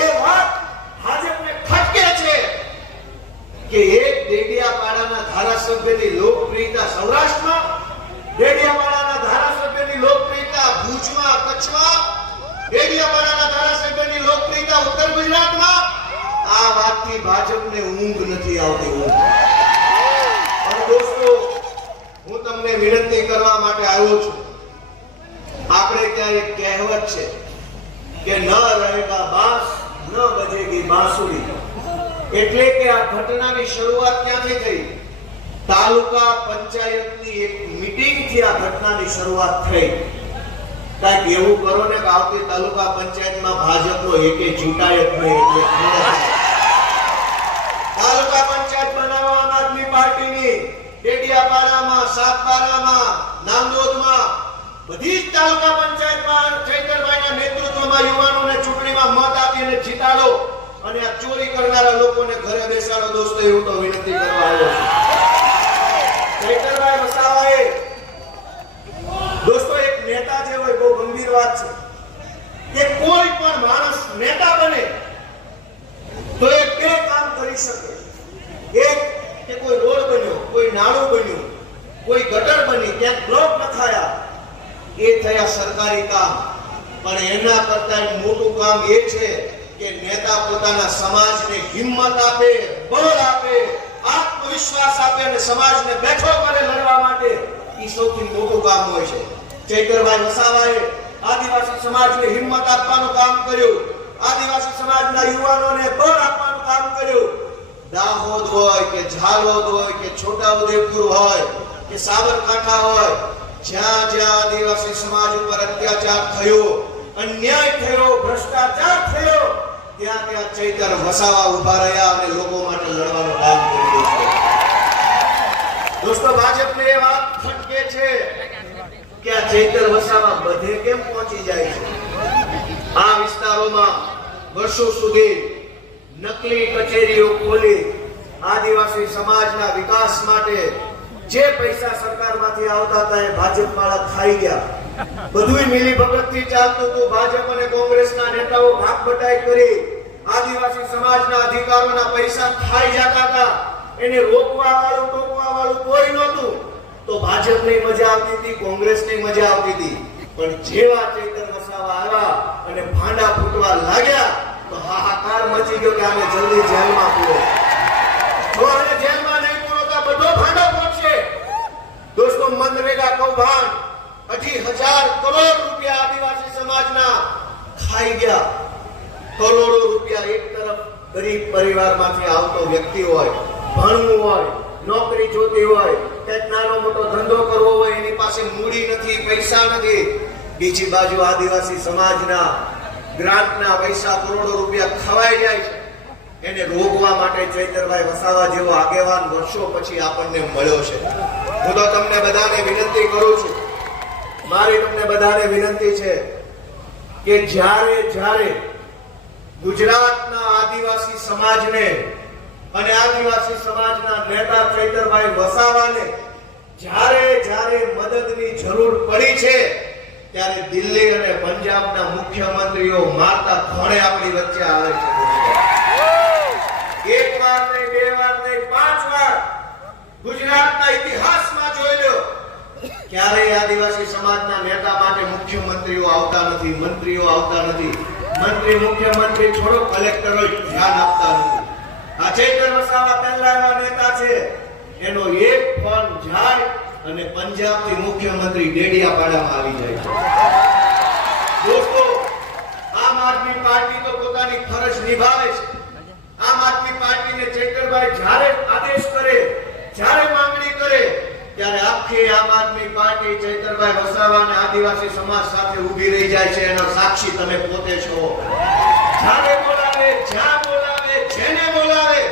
એ વાત ભાજપને ખટકે છે કે એક ડેડિયાપાડાના ધારાસભ્યની લોકપ્રિયતા સૌરાષ્ટ્રમાં, ડેડિયાપાડાના ધારાસભ્યની લોકપ્રિયતા ભુજમાં, કચ્છમાં, ડેડિયાપાડાના ધારાસભ્યની લોકપ્રિયતા ઉત્તર ગુજરાતમાં. આ વાતથી ભાજપને ઊંઘ નથી આવતી. દોસ્તો, હું તમને વિનંતી કરવા માટે આવ્યો છું. આપણે ત્યાં એક કહેવત છે કે ન રહેગા બાંસ ન બજેગી બાંસુરી. એટલે કે આ ઘટનાની શરૂઆત ક્યાંથી થઈ? તાલુકા પંચાયતની એક મીટિંગથી આ ઘટનાની શરૂઆત થઈ. કાંઈક એવું કરો ને કે આવતી તાલુકા પંચાયતમાં ભાજપનો એકે ચૂંટાય જ નહીં. તાલુકા પંચાયત બનાવવા આમ આદમી પાર્ટીની ડેડિયાપાડામાં, સાતબારામાં, નાંદોદમાં, બધી જ તાલુકા પંચાયતમાં ચૈતરભાઈના નેતૃત્વમાં યુવાનોને ચૂંટણીમાં મત આપીને જીતાડો અને આ ચોરી કરનારા લોકોને ઘરે બેસાડો. દોસ્તો, એવું તો વિનંતી કરવા આવ્યો છું. ચૈતરભાઈ વસાવાએ દોસ્તો એક નેતા જે હોય, બહુ ગંભીર વાત છે કે કોઈ પણ માણસ નેતા બને તો એ બે કામ કરી શકે. એક કે કોઈ રોડ બન્યો, કોઈ નાળું બન્યું, કોઈ ગટર બની, ક્યાંક બ્લોક નખાયા, એ થયા સરકારી કામ. પણ એના કરતા મોટું કામ એ છે કે નેતા પોતાના સમાજને હિંમત આપે, બળ આપે, આત્મવિશ્વાસ આપે અને સમાજને બેઠો કરે લડવા માટે. એ સૌથી મોટું કામ હોય છે. ચૈતરભાઈ વસાવાએ આદિવાસી સમાજને હિંમત આપવાનું કામ કર્યું, આદિવાસી સમાજના યુવાનોને બળ આપવાનું કામ કર્યું. દાહોદ હોય કે ઝાલોદ હોય કે છોટાઉદેપુર હોય કે સાબરકાંઠા હોય, જ્યાં જ્યાં આદિવાસી સમાજ ઉપર અત્યાચાર થયો, અન્યાય થયો, ભ્રષ્ટાચાર થયો, ત્યાં ત્યાં ચૈતર વસાવા ઉભા રહ્યા અને લોકો માટે લડવાનું કામ કર્યું છે. દોસ્તો, ભાજપને એ વાત ખટકે છે કે આ ચૈતર વસાવા બધે કેમ પહોંચી જાય છે. આ વિસ્તારોમાં વર્ષો સુધી નકલી કચેરીઓ ખોલી આદિવાસી સમાજના વિકાસ માટે જે પૈસા સરકારમાંથી આવતા હતા એ ભાજપ વાળા ખાઈ ગયા. બધુંય મિલી ભગતથી ચાલતું હતું. ભાજપ અને કોંગ્રેસના નેતાઓ ભાગ બટાઈ કરી આદિવાસી સમાજના અધિકારોના પૈસા ખાઈ જતા હતા. એને રોકવા વાળું ટોકવા વાળું કોઈ નહોતું. તો ભાજપની મજા આવતી હતી, કોંગ્રેસની મજા આવતી હતી. પણ જેવા ચૈતર વસાવા આવ્યા અને ભાંડા ફૂટવા લાગ્યા તો હાહાકાર મચી ગયો કે આને જલ્દી જેલમાં પૂરો. જો આને જેલમાં નહીં પૂરો તો બધો ભાંડો ફૂટશે. દોસ્તો, મનરેગા કૌભાંડ 18,000 કરોડ રૂપિયા આદિવાસી સમાજના ખાઈ ગયા. કરોડો રૂપિયા એક તરફ ગરીબ પરિવારમાંથી આવતો વ્યક્તિ હોય, ભણવું હોય, નોકરી જોતી હોય, કંઈક નાનો મોટો ધંધો કરવો હોય, એની પાસે મૂડી નથી, પૈસા નથી. બીજી બાજુ આદિવાસી સમાજના ગ્રાન્ટના પૈસા કરોડો રૂપિયા ખવાઈ જાય છે. એને રોકવા માટે ચૈતરભાઈ વસાવા જેવો આગેવાન વર્ષો પછી આપણને મળ્યો છે. હું તો તમને બધાને વિનંતી કરું છું, મારી તમને બધાને વિનંતી છે કે જ્યારે ગુજરાતના આદિવાસી સમાજને અને આદિવાસી સમાજના નેતા ચૈતરભાઈ વસાવાને જ્યારે મદદની જરૂર પડી છે ત્યારે દિલ્હી અને પંજાબના મુખ્યમંત્રીઓ મારતા ધોણે આપણી વચ્ચે આવે છે. એક વાર નહીં, બે વાર નહીં, 5 વાર ગુજરાતના ઇતિહાસમાં જોઈ લો, ક્યારેય આદિવાસી સમાજના નેતા માટે મુખ્યમંત્રીઓ આવતા નથી, મંત્રીઓ આવતા નથી. મંત્રી મુખ્યમંત્રી છોડો, કલેક્ટરો ધ્યાન આપતા નથી. આ ચૈતર વસાવા પહેલા એવા નેતા છે, એનો એક ફોન જાય અને પંજાબથી મુખ્યમંત્રી ડેડિયાપાડામાં આવી જાય છે. દોસ્તો, આમ આદમી પાર્ટી તો પોતાની ફરજ નિભાવે છે. આમ આદમી પાર્ટીને ચૈતરભાઈ જ્યારે આદેશ કરે, જ્યારે માંગણી કરે ત્યારે આખી આમ આદમી પાર્ટી ચૈતરભાઈ વસાવા અને આદિવાસી સમાજ સાથે ઊભી રહી જાય છે. એનો સાક્ષી તમે પોતે છો. જ્યારે બોલાવે, જ્યાં બોલાવે, જેને બોલાવે,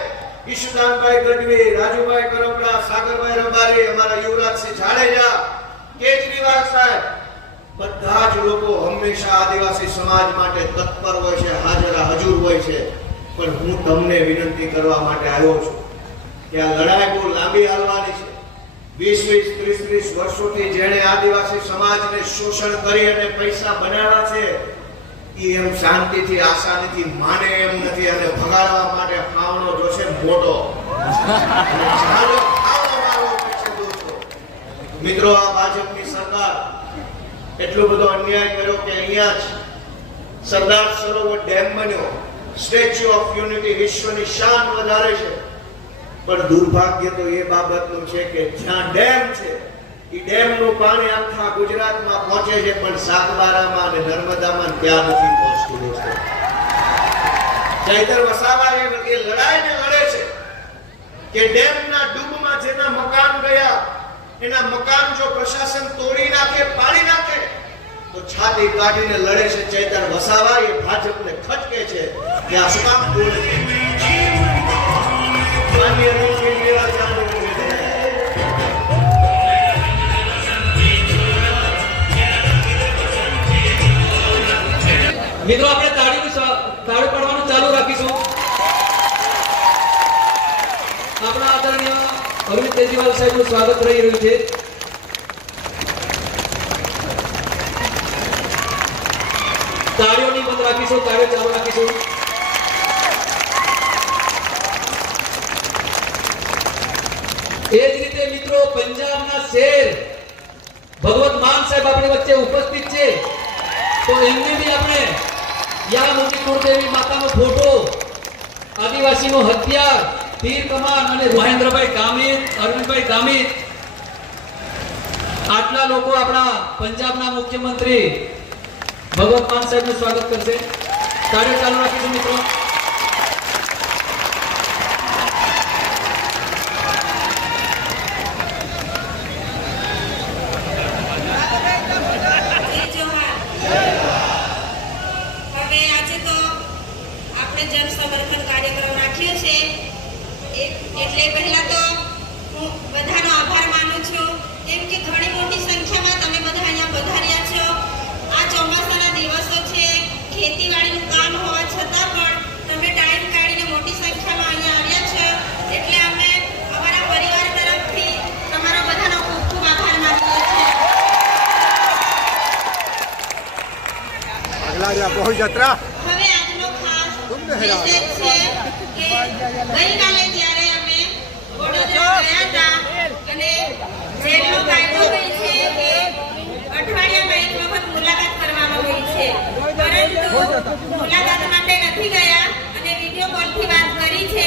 ઈશુદાનભાઈ ગઢવી, રાજુભાઈ કરપડા, સાગરભાઈ રબારી, અમારા યુવરાજસિંહ જાડેજા, કેજરીવાલ સાહેબ, બધા જ લોકો હંમેશા આદિવાસી સમાજ માટે તત્પર હોય છે, હાજર હોય છે. પણ હું તમને વિનંતી કરવા માટે આવ્યો છું કે આ લડાઈ બહુ લાંબી હાલવાની છે. 20, 30 વર્ષોથી જેણે આદિવાસી સમાજને શોષણ કરી અને પૈસા બનાવ્યા છે એ એમ શાંતિથી આસાનીથી માને એમ નથી અને ભગાડવા માટે ખાવણો જોશે મોટો. મિત્રો, આ ભાજપની સરકાર એટલો બધો અન્યાય કર્યો કે અહીંયા જ સરદાર સરોવર ડેમ બન્યો, સ્ટેચ્યુ ઓફ યુનિટી વિશ્વની શાન વધારે છે. પણ દુર્ભાગ્ય તો એ બાબતનું છે કે જ્યાં ડેમ છે એ ડેમનું પાણી આખા ગુજરાતમાં પહોંચે છે, પણ સાગબારામાં અને નર્મદામાં ત્યાં નથી પહોંચતું. દોસ્તો, ચૈતર વસાવા એ લડાઈને લડે છે કે ડેમના ડૂબમાં જેના મકાન ગયા એના મકાન જો પ્રશાસન તોડી નાખે, પાડી નાખે તો છાતી કાઢીને લડે છે. ચૈતર વસાવા એ ભાજપને ખટકે છે કે આ શું કામ બોલે છે. મિત્રો, આપણે તાળી પાડવાનું ચાલુ રાખીશું. આપણા આદરણીય અરવિંદ કેજરીવાલ સાહેબનું સ્વાગત રહી રહ્યું છે. તાળીઓની બંધ રાખીશું, તાળીઓ ચાલુ રાખીશું. એ જ રીતે મિત્રો, પંજાબના શેર ભગવત માન સાહેબ આપણી વચ્ચે ઉપસ્થિત છે. તો એમને બી આપણે યા મોટી કુળદેવી માતાનો ફોટો, આદિવાસીનો હથિયાર, તીર કમાન અને મહેન્દ્રભાઈ ગામિત, અરવિંદભાઈ ગામિત, આટલા લોકો આપણા પંજાબના મુખ્યમંત્રી ભગવત માન સાહેબનું સ્વાગત કરશે. તાળીઓ ચાલુ રાખીશું મિત્રો. એટલે પહેલા તો હું બધાનો આભાર માનું છું, કેમ કે ઘણી મોટી સંખ્યામાં તમે બધા અહીંયા પધાર્યા છો. આ ચોમાસાના દિવસો છે, ખેતીવાડીનું કામ હોવા છતાં પણ તમે ટાઈમ કાઢીને મોટી સંખ્યામાં અહીંયા આવ્યા છો. એટલે અમે અમારા પરિવાર તરફથી તમારા બધાનો ખૂબ ખૂબ આભાર માનીએ છીએ. હવે આજનો ખાસ મેસેજ છે કે ગઈકાલે જ્યારે અમે વડોદરા ગયા હતા અને જેટલો કાયદો હોય છે કે અઠવાડિયામાં એક વખત મુલાકાત કરવાનો હોય છે, પરંતુ મુલાકાત માટે નથી ગયા અને વિડીયો કોલથી વાત કરી છે.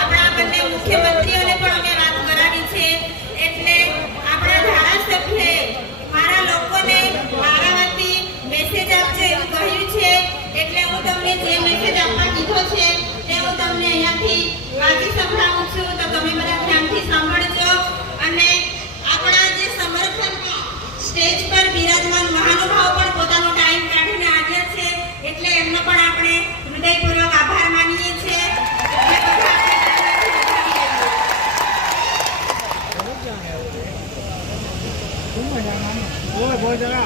આપણા બંને મુખ્યમંત્રીઓને પણ અમે વાત કરાવી છે. એટલે આપણા ધારાસભ્યએ મારા લોકોને મારા વતી મેસેજ આપજો એવું કહ્યું છે. એટલે હું તમને જે મેસેજ આપવા કીધો છે તે હું તમને અહીંયાથી વાંચી સંભળાવું છું, તો તમે બધા ધ્યાનથી સાંભળજો. અને આપણા જે સમર્થનમાં સ્ટેજ પર બિરાજમાન મહાનુભાવો પણ પોતાનો ટાઈમ કાઢીને આવ્યા છે, એટલે એમનો પણ આપણે હૃદયપૂર્વક આભાર માનીએ છીએ. એટલે બધા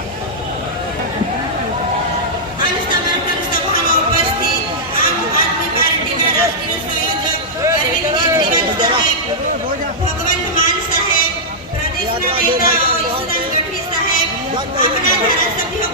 આપણે સમર્થન સભામાં ઉપસ્થિત આમ આદમી પાર્ટીના રાષ્ટ્રીય સંયોજક અરવિંદ કેજરીવાલ સાહેબ, ભગવંત માન સાહેબ, પ્રદેશના નેતાઓ ઈશુદાન ગઢવી સાહેબ, આપણા ધારાસભ્યો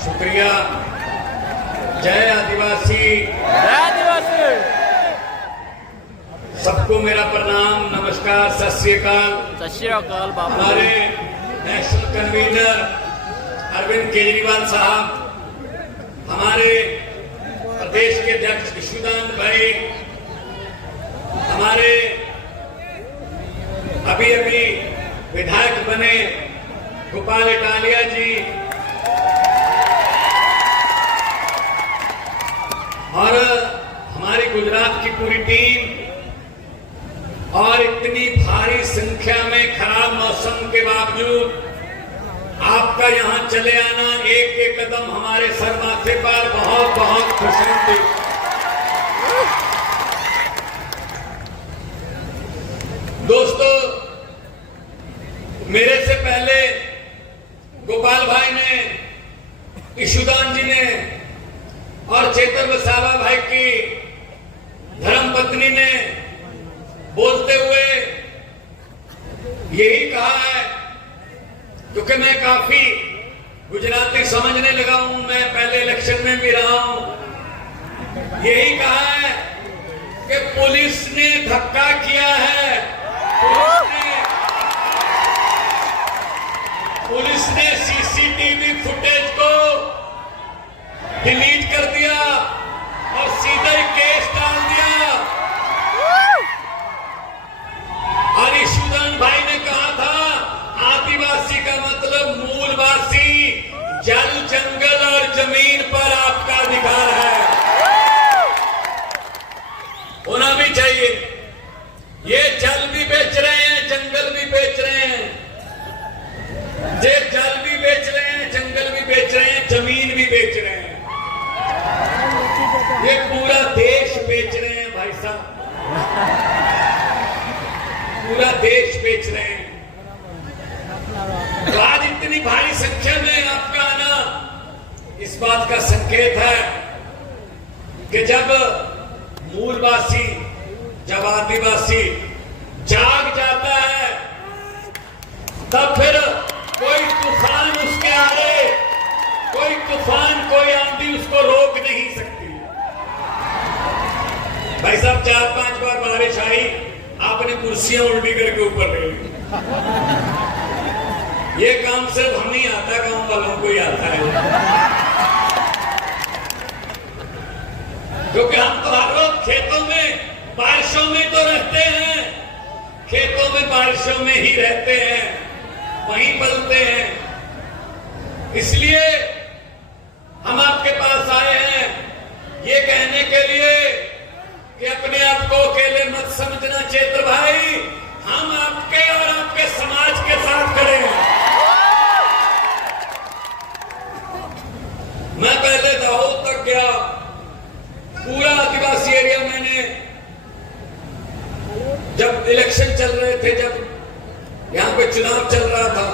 शुक्रिया। जय आदिवासी। सबको मेरा प्रणाम, नमस्कार, सत श्री अकाल। हमारे नेशनल कन्वीनर अरविंद केजरीवाल साहब, हमारे प्रदेश के अध्यक्ष ईशुदान भाई, हमारे अभी अभी विधायक बने गोपाल इटालिया जी, और हमारी गुजरात की पूरी टीम, और इतनी भारी संख्या में खराब मौसम के बावजूद आपका यहां चले आना, एक एक कदम हमारे सर माथे पर बहुत बहुत खुशी। दोस्तों, मेरे से पहले गोपाल भाई ने, ईशुदान जी ने और चेतन वसावा भाई की धर्मपत्नी ने बोलते हुए यही कहा है, क्योंकि मैं काफी गुजराती समझने लगा हूं, मैं पहले इलेक्शन में भी रहा हूं, यही कहा है कि पुलिस ने धक्का किया है, पुलिस ने सीसीटीवी फुटेज को डिलीट कर दिया और सीधा ही केस डाल दिया। और ईशुदान भाई ने कहा था, आदिवासी का मतलब मूलवासी, जल, जंगल और जमीन पर आपका अधिकार है, होना भी चाहिए। ये जल भी बेच रहे हैं, जंगल भी बेच रहे हैं, ये जल भी बेच रहे हैं, जंगल भी बेच रहे हैं, जमीन भी बेच रहे हैं, ये पूरा देश बेच रहे हैं भाई साहब, पूरा देश बेच रहे हैं। तो आज इतनी भारी संख्या में आपका आना इस बात का संकेत है कि जब मूलवासी, जब आदिवासी जाग जाता है, तब फिर कोई तूफान उसके आगे, कोई तूफान, कोई आंधी उसको रोक नहीं सकती। भाई साहब, 4-5 बार बारिश आई, आपने कुर्सियां उल्टी करके ऊपर ले ली। ये काम सिर्फ हम नहीं आता, गांव वालों को ही आता है, क्योंकि हम तो हर रोज खेतों में बारिशों में तो रहते हैं, खेतों में बारिशों में ही रहते हैं, वहीं पलते हैं। इसलिए हम आपके पास आए हैं ये कहने के लिए कि अपने आप को अकेले मत समझना चेत्र भाई, हम आपके और आपके समाज के साथ खड़े हैं। मैं पहले दाहोद तक गया, पूरा आदिवासी एरिया मैंने, जब इलेक्शन चल रहे थे, जब यहाँ पे चुनाव चल रहा था,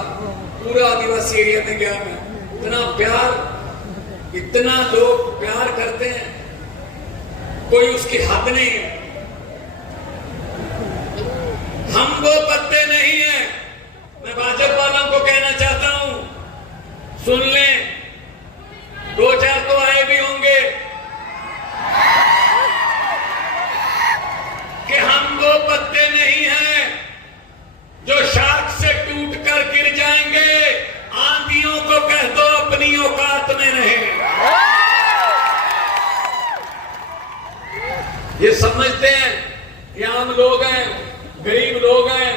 पूरा आदिवासी एरिया में गया मैं। इतना प्यार, इतना लोग प्यार करते हैं, कोई उसकी हद नहीं है। हम वो पत्ते नहीं है। मैं भाजपा वालों को कहना चाहता हूं, सुन लें, 2-4 तो आए भी होंगे कि हम वो पत्ते नहीं हैं जो शाख से टूटकर गिर जाएंगे। आंधियों को कह दो अपनी औकात में रहे। ये समझते हैं ये आम लोग हैं, गरीब लोग हैं,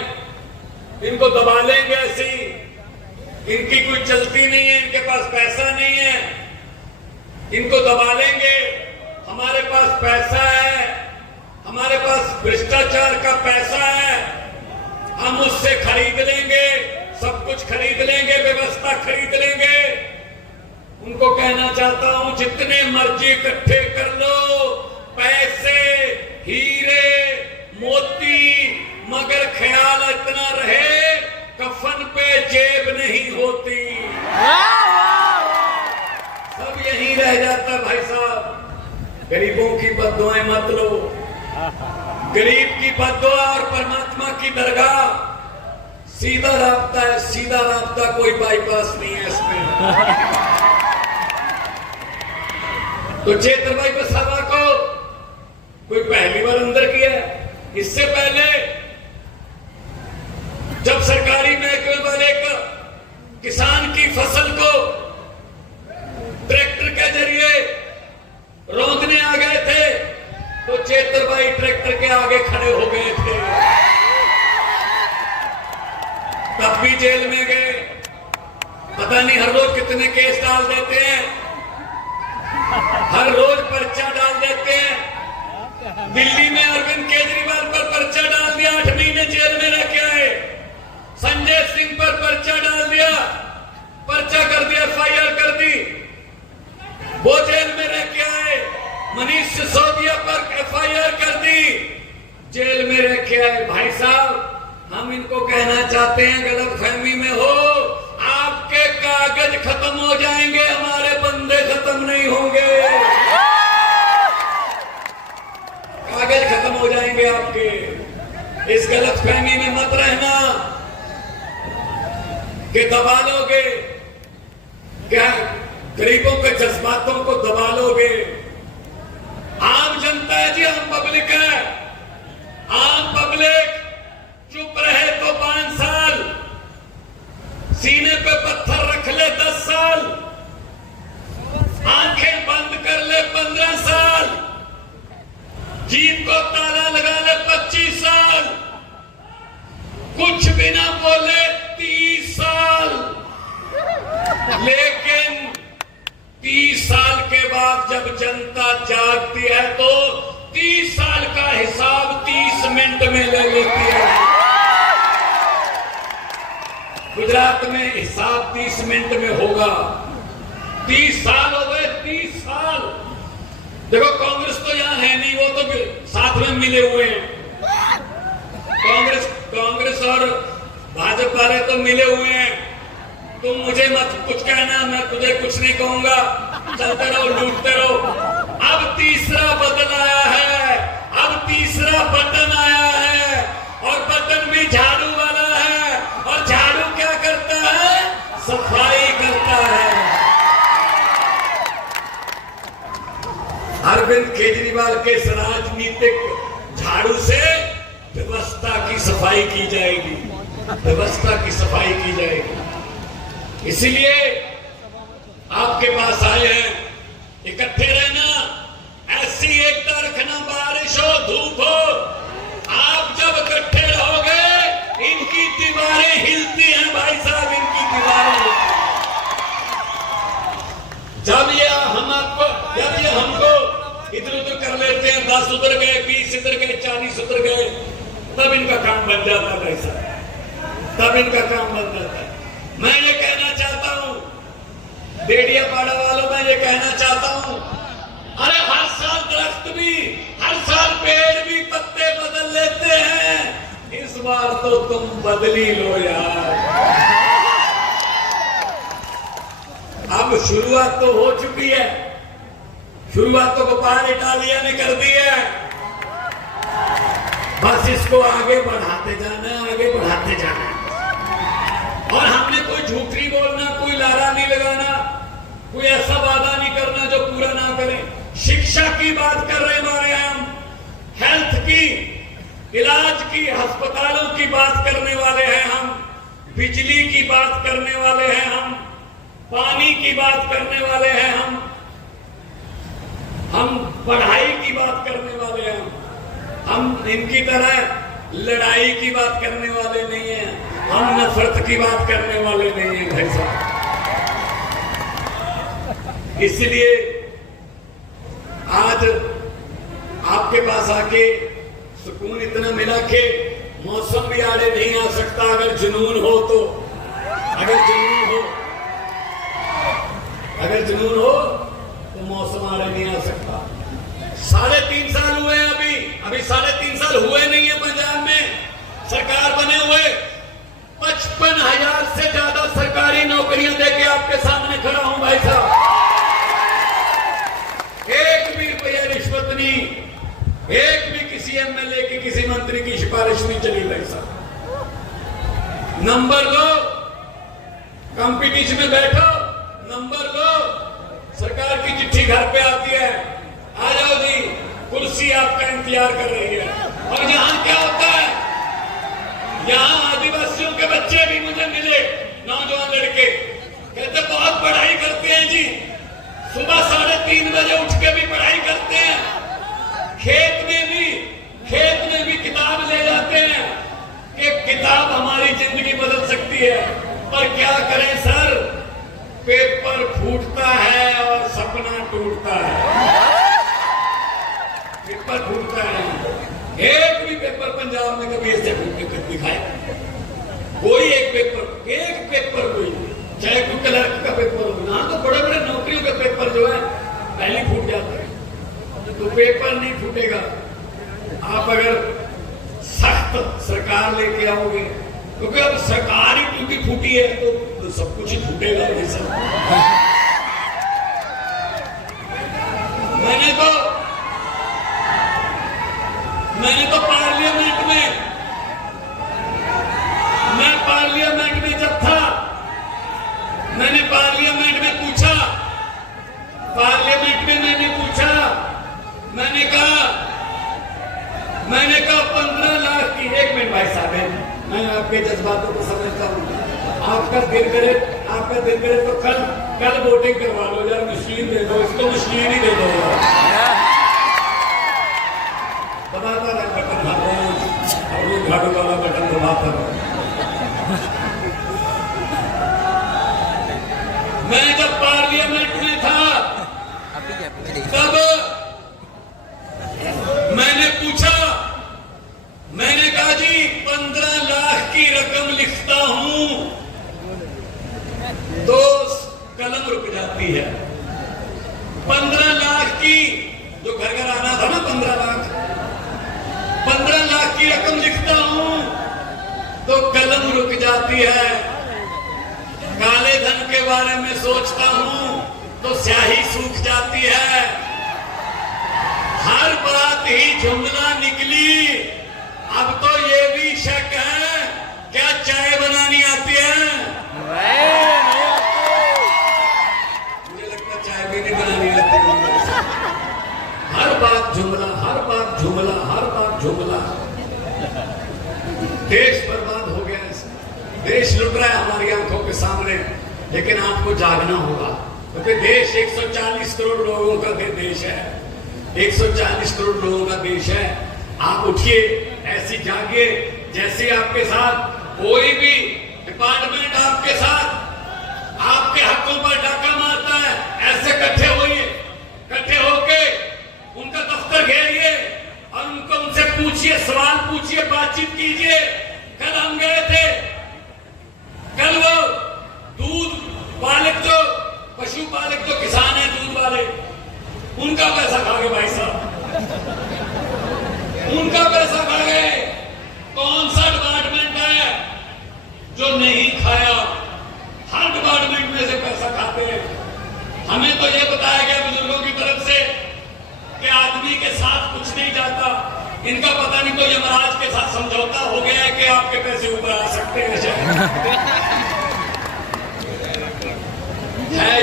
इनको दबा लेंगे ऐसे ही, इनकी कोई चलती नहीं है, इनके पास पैसा नहीं है, इनको दबा लेंगे। हमारे पास पैसा है, हमारे पास भ्रष्टाचार का पैसा है, हम उससे खरीद लेंगे, सब कुछ खरीद लेंगे, व्यवस्था खरीद लेंगे। उनको कहना चाहता हूं, जितने मर्जी इकट्ठे कर लो, पैसे, हीरे, मोती, मगर ख्याल इतना रहे, कफन पे जेब नहीं होती। सब यहीं रह जाता भाई साहब। गरीबों की बद्दुआएं मत लो। गरीब की बद्दुआ और परमात्मा की दरगाह सीधा रास्ता है, सीधा रास्ता, कोई बाईपास नहीं है इसमें। तो चेतर भाई वसावा को कोई पहली बार अंदर किया है। इससे पहले जब सरकारी महकमे वाले किसान की फसल को ट्रैक्टर के जरिए रौंदने आ गए थे तो चेतर भाई ट्रैक्टर के आगे खड़े हो गए थे, तब भी जेल में गए। पता नहीं हर रोज कितने केस डाल देते हैं, हर रोज पर्चा डाल देते हैं। दिल्ली में अरविंद केजरीवाल पर पर्चा डाल दिया, 8 महीने जेल में रह के आए। संजय सिंह पर पर्चा डाल दिया, पर्चा कर दिया, FIR कर दी, वो जेल में रह के आए। मनीष सिसोदिया पर FIR कर दी, जेल में रह के आए। भाई साहब, हम इनको कहना चाहते हैं, गलतफहमी में हो, आपके कागज खत्म हो जाएंगे, हमारे बंदे खत्म नहीं होंगे। कागज खत्म हो जाएंगे आपके। इस गलतफहमी में मत रहना कि दबा लोगे, क्या गरीबों के जज्बातों को दबा लोगे। आम जनता है जी, आम पब्लिक है। आम पब्लिक चुप रहे तो 5 साल, सीने पे पत्थर रख ले 10 साल, आंखें बंद कर ले 15 साल, जीभ को ताला लगा ले 25 साल, कुछ भी ना बोले 30 साल। लेकिन 30 साल के बाद जब जनता जागती है तो 30 साल का हिसाब 30 मिनट में ले लेती है। गुजरात में हिसाब 30 मिनट में होगा। 30 साल हो गए, 30 साल। देखो कांग्रेस तो यहां है नहीं, वो तो साथ में मिले हुए हैं। कांग्रेस और भाजपा वाले तो मिले हुए हैं। तुम मुझे मत कुछ कहना, मैं तुझे कुछ नहीं कहूंगा, चलते रहो, लूटते रहो। अब तीसरा बदल आया है, अब तीसरा बटन आया है, और बटन भी झाड़ू वाला है। और झाड़ू क्या करता है? सफाई करता है। अरविंद केजरीवाल के इस राजनीतिक झाड़ू से व्यवस्था की सफाई की जाएगी, व्यवस्था की सफाई की जाएगी। इसीलिए आपके पास आए हैं, इकट्ठे रहना, ऐसी एकता रखना, बारिश हो धूप हो, आप जब इकट्ठे रहोगे इनकी दीवारें हिलती हैं भाई साहब, इनकी दीवारें। जब ये हमको इधर उधर कर लेते हैं, 10 उधर गए, 20 इधर गए, 40 उधर गए, तब इनका काम बन जाता है भाई साहब, तब इनका काम बन जाता है। मैं ये कहना चाहता हूं, बेड़ियापाड़ा वालों, मैं ये कहना चाहता हूं, अरे हर साल दरख्त भी, हर साल पेड़ भी पत्ते बदल लेते हैं, इस बार तो तुम बदली लो यार। अब शुरुआत तो हो चुकी है, शुरुआत तो गोपाल इटालिया ने कर दी है, बस इसको आगे बढ़ाते जाना, आगे बढ़ाते जाना। और हमने कोई झूठ नहीं बोलना, कोई लारा नहीं लगाना, कोई ऐसा वादा नहीं करना जो पूरा ना करें। शिक्षा की बात कर रहे हमारे हम, हेल्थ की, इलाज की, अस्पतालों की बात करने वाले हैं हम, बिजली की बात करने वाले हैं हम, पानी की बात करने वाले हैं हम पढ़ाई की बात करने वाले हैं। हम इनकी तरह लड़ाई की बात करने वाले नहीं हैं, हम नफरत की बात करने वाले नहीं हैं भाई साहब। इसलिए आज आपके पास आके सुकून इतना मिला कि मौसम भी आड़े नहीं आ सकता अगर जुनून हो तो, अगर जुनून हो तो मौसम आड़े नहीं आ सकता। 3.5 साल हुए हैं, अभी 3.5 साल हुए नहीं है पंजाब में सरकार बने हुए। 55,000 से ज्यादा सरकारी नौकरियां देके आपके सामने खड़ा हूं भाई साहब। एक भी रुपया रिश्वत नहीं, एक भी किसी एमएलए की, किसी मंत्री की सिफारिश नहीं चली भाई साहब। नंबर लो, कंपटीशन में बैठो, नंबर लो। सरकार की चिट्ठी घर पे आती है, इख्तियार कर रही है। और यहाँ क्या होता है, यहाँ आदिवासियों के बच्चे भी मुझे मिले, नौजवान लड़के, कहते बहुत पढ़ाई करते हैं जी, सुबह 3:30 बजे उठ के भी पढ़ाई करते हैं, खेत में भी किताब ले जाते हैं कि किताब हमारी जिंदगी बदल सकती है। पर क्या करें सर, पेपर फूटता है और सपना टूटता है। पेपर फूटता है, एक भी पेपर पंजाब में कभी ऐसे फूट के दिखाया? कोई एक पेपर कोई, चाहे कोई क्लर्क का पेपर हो ना, तो बड़े बड़े नौकरियों के पेपर जो है पहले फूट जाते हैं। तो पेपर नहीं फूटेगा, आप अगर सख्त सरकार लेके आओगे, क्योंकि अब सरकार ही क्योंकि फूटी है तो सब कुछ ही फूटेगा। मैंने तो पार्लियामेंट में जब था, मैंने पार्लियामेंट में पूछा, मैंने कहा 15 लाख की, एक मिनट भाई साहब, मैं आपके जज्बातों को समझता हूँ। आपका दिल करे तो कल वोटिंग करवा लो यार, मशीन दे दो इसको, मशीन ही दे दो यार। दबाता रहे बटन, और वो झाड़ू वाला बटन दबाता रहे। मैं जब पार्लियामेंट में था तब मैंने पूछा, मैंने कहा जी 15 लाख की रकम लिखता हूं तो कलम रुक जाती है। 15 लाख की, जो घर आना था ना, 15 लाख की रकम लिखता हूं तो कलम रुक जाती है। काले धन के बारे में सोचता हूं तो स्याही सूख जाती है। हर बात ही जुमला निकली, अब तो ये भी शक है क्या चाय बनानी आती है? मुझे लगता है चाय भी नहीं बनानी आती। हर बात जुमला, हर बात जुमला, हर बात जुमला। देश बर्बाद हो गया, देश लुट रहा है हमारी आंखों के सामने, लेकिन आपको जागना होगा, क्योंकि देश 140 करोड़ लोगों का देश है, 140 करोड़ लोगों का देश है। आप उठिए, ऐसी जागिए जैसे आपके साथ कोई भी डिपार्टमेंट आपके साथ आपके हकों पर डाका मारता है, ऐसे इकट्ठे होइए, इकट्ठे होके उनका दफ्तर घेरिए और उनसे पूछिए, सवाल पूछिए, बातचीत कीजिए। कल हम गए थे, कल वो दूध पालक, जो पशुपालक, जो किसान है दूध वाले, उनका पैसा खा गए भाई साहब, उनका पैसा खा गए। कौन सा डिपार्टमेंट है जो नहीं खाया? हर डिपार्टमेंट में से पैसा खाते हैं। हमें तो यह बताया गया बुजुर्गों की तरफ से कि आदमी के साथ कुछ नहीं जाता। इनका पता नहीं, तो यमराज के साथ समझौता हो गया है कि आपके पैसे ऊपर आ सकते हैं।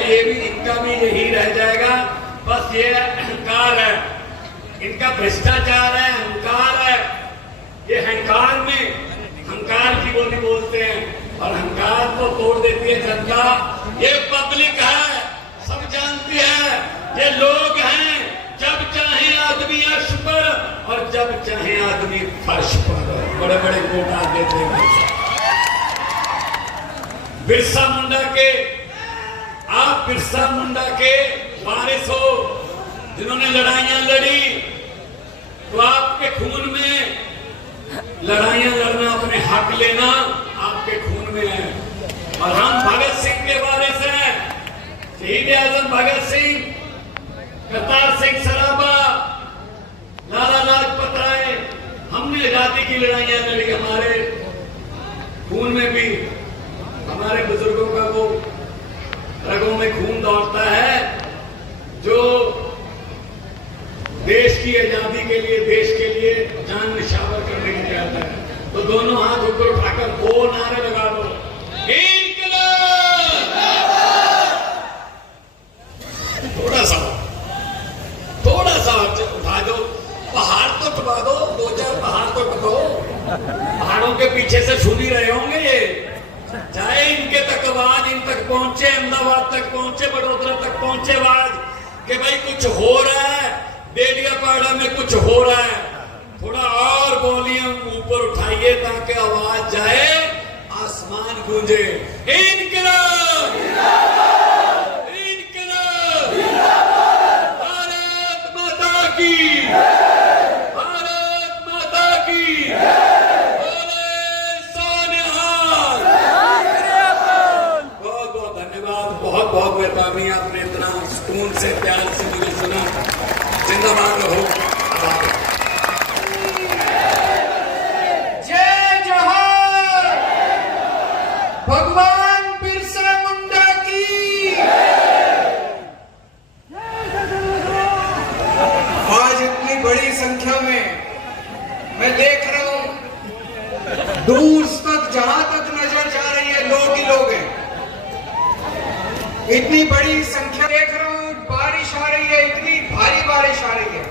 ये भी, इनका भी यही रह जाएगा। बस ये अहंकार है, इनका भ्रष्टाचार है, अहंकार है। ये अहंकार में अहंकार की बोली बोलते हैं और अहंकार को तोड़ देती है जनता। ये पब्लिक है, सब जानती है, ये लोग हैं। जब चाहे आदमी अर्श पर और जब चाहे आदमी फर्श पर बड़े बड़े कोटा देते हैं। बिरसा मुंडा के, आप बिरसा मुंडा के वारिस हो, जिन्होंने लड़ाइयां लड़ी, तो आपके खून में लड़ाइयां लड़ना, अपने हक लेना आपके खून में है। और हम भगत सिंह के वारिस हैं, शहीद आजम भगत सिंह, करतार सिंह सराबा, लाला लाजपत राय। हमने आजादी की लड़ाइयां लड़ी, हमारे खून में भी हमारे बुजुर्गों का वो रगों में खून दौड़ता है, जो देश की आजादी के लिए, देश के लिए जान निछावर करने के लिए आता है। तो दोनों हाथ ऊपर उठाकर वो नारे लगा दो, इंकलाब। थोड़ा सा उठा दो, पहाड़ तो टपा दो, 2-4 पहाड़ तो टपाओ। पहाड़ों के पीछे से सुन ही रहे होंगे ये। चाहे इनके तक आवाज इन तक पहुंचे, अहमदाबाद तक पहुंचे, बड़ोदरा तक पहुंचे आवाज कि भाई कुछ हो रहा है, डेडियापाड़ा में कुछ हो रहा है। थोड़ा और वॉल्यूम ऊपर उठाइए ताकि आवाज जाए, आसमान गूंजे। इनकलाब, इनकलाब, भारत माता की, भारत माता की, बोले सोनिहाल। बहुत बहुत धन्यवाद, बहुत बहुत मेहरबानी, आपने इतना सुकून से प्यार से मुझे सुना। जिंदाबाद रहो। जय जोहर, भगवान बिरसा मुंडा की। आज इतनी बड़ी संख्या में मैं देख रहा हूं, दूर तक जहां तक नजर जा रही है लोग ही लोग हैं। इतनी बड़ी संख्या देख रहा हूं, बारिश आ रही है, इतनी भारी बारिश आ रही है।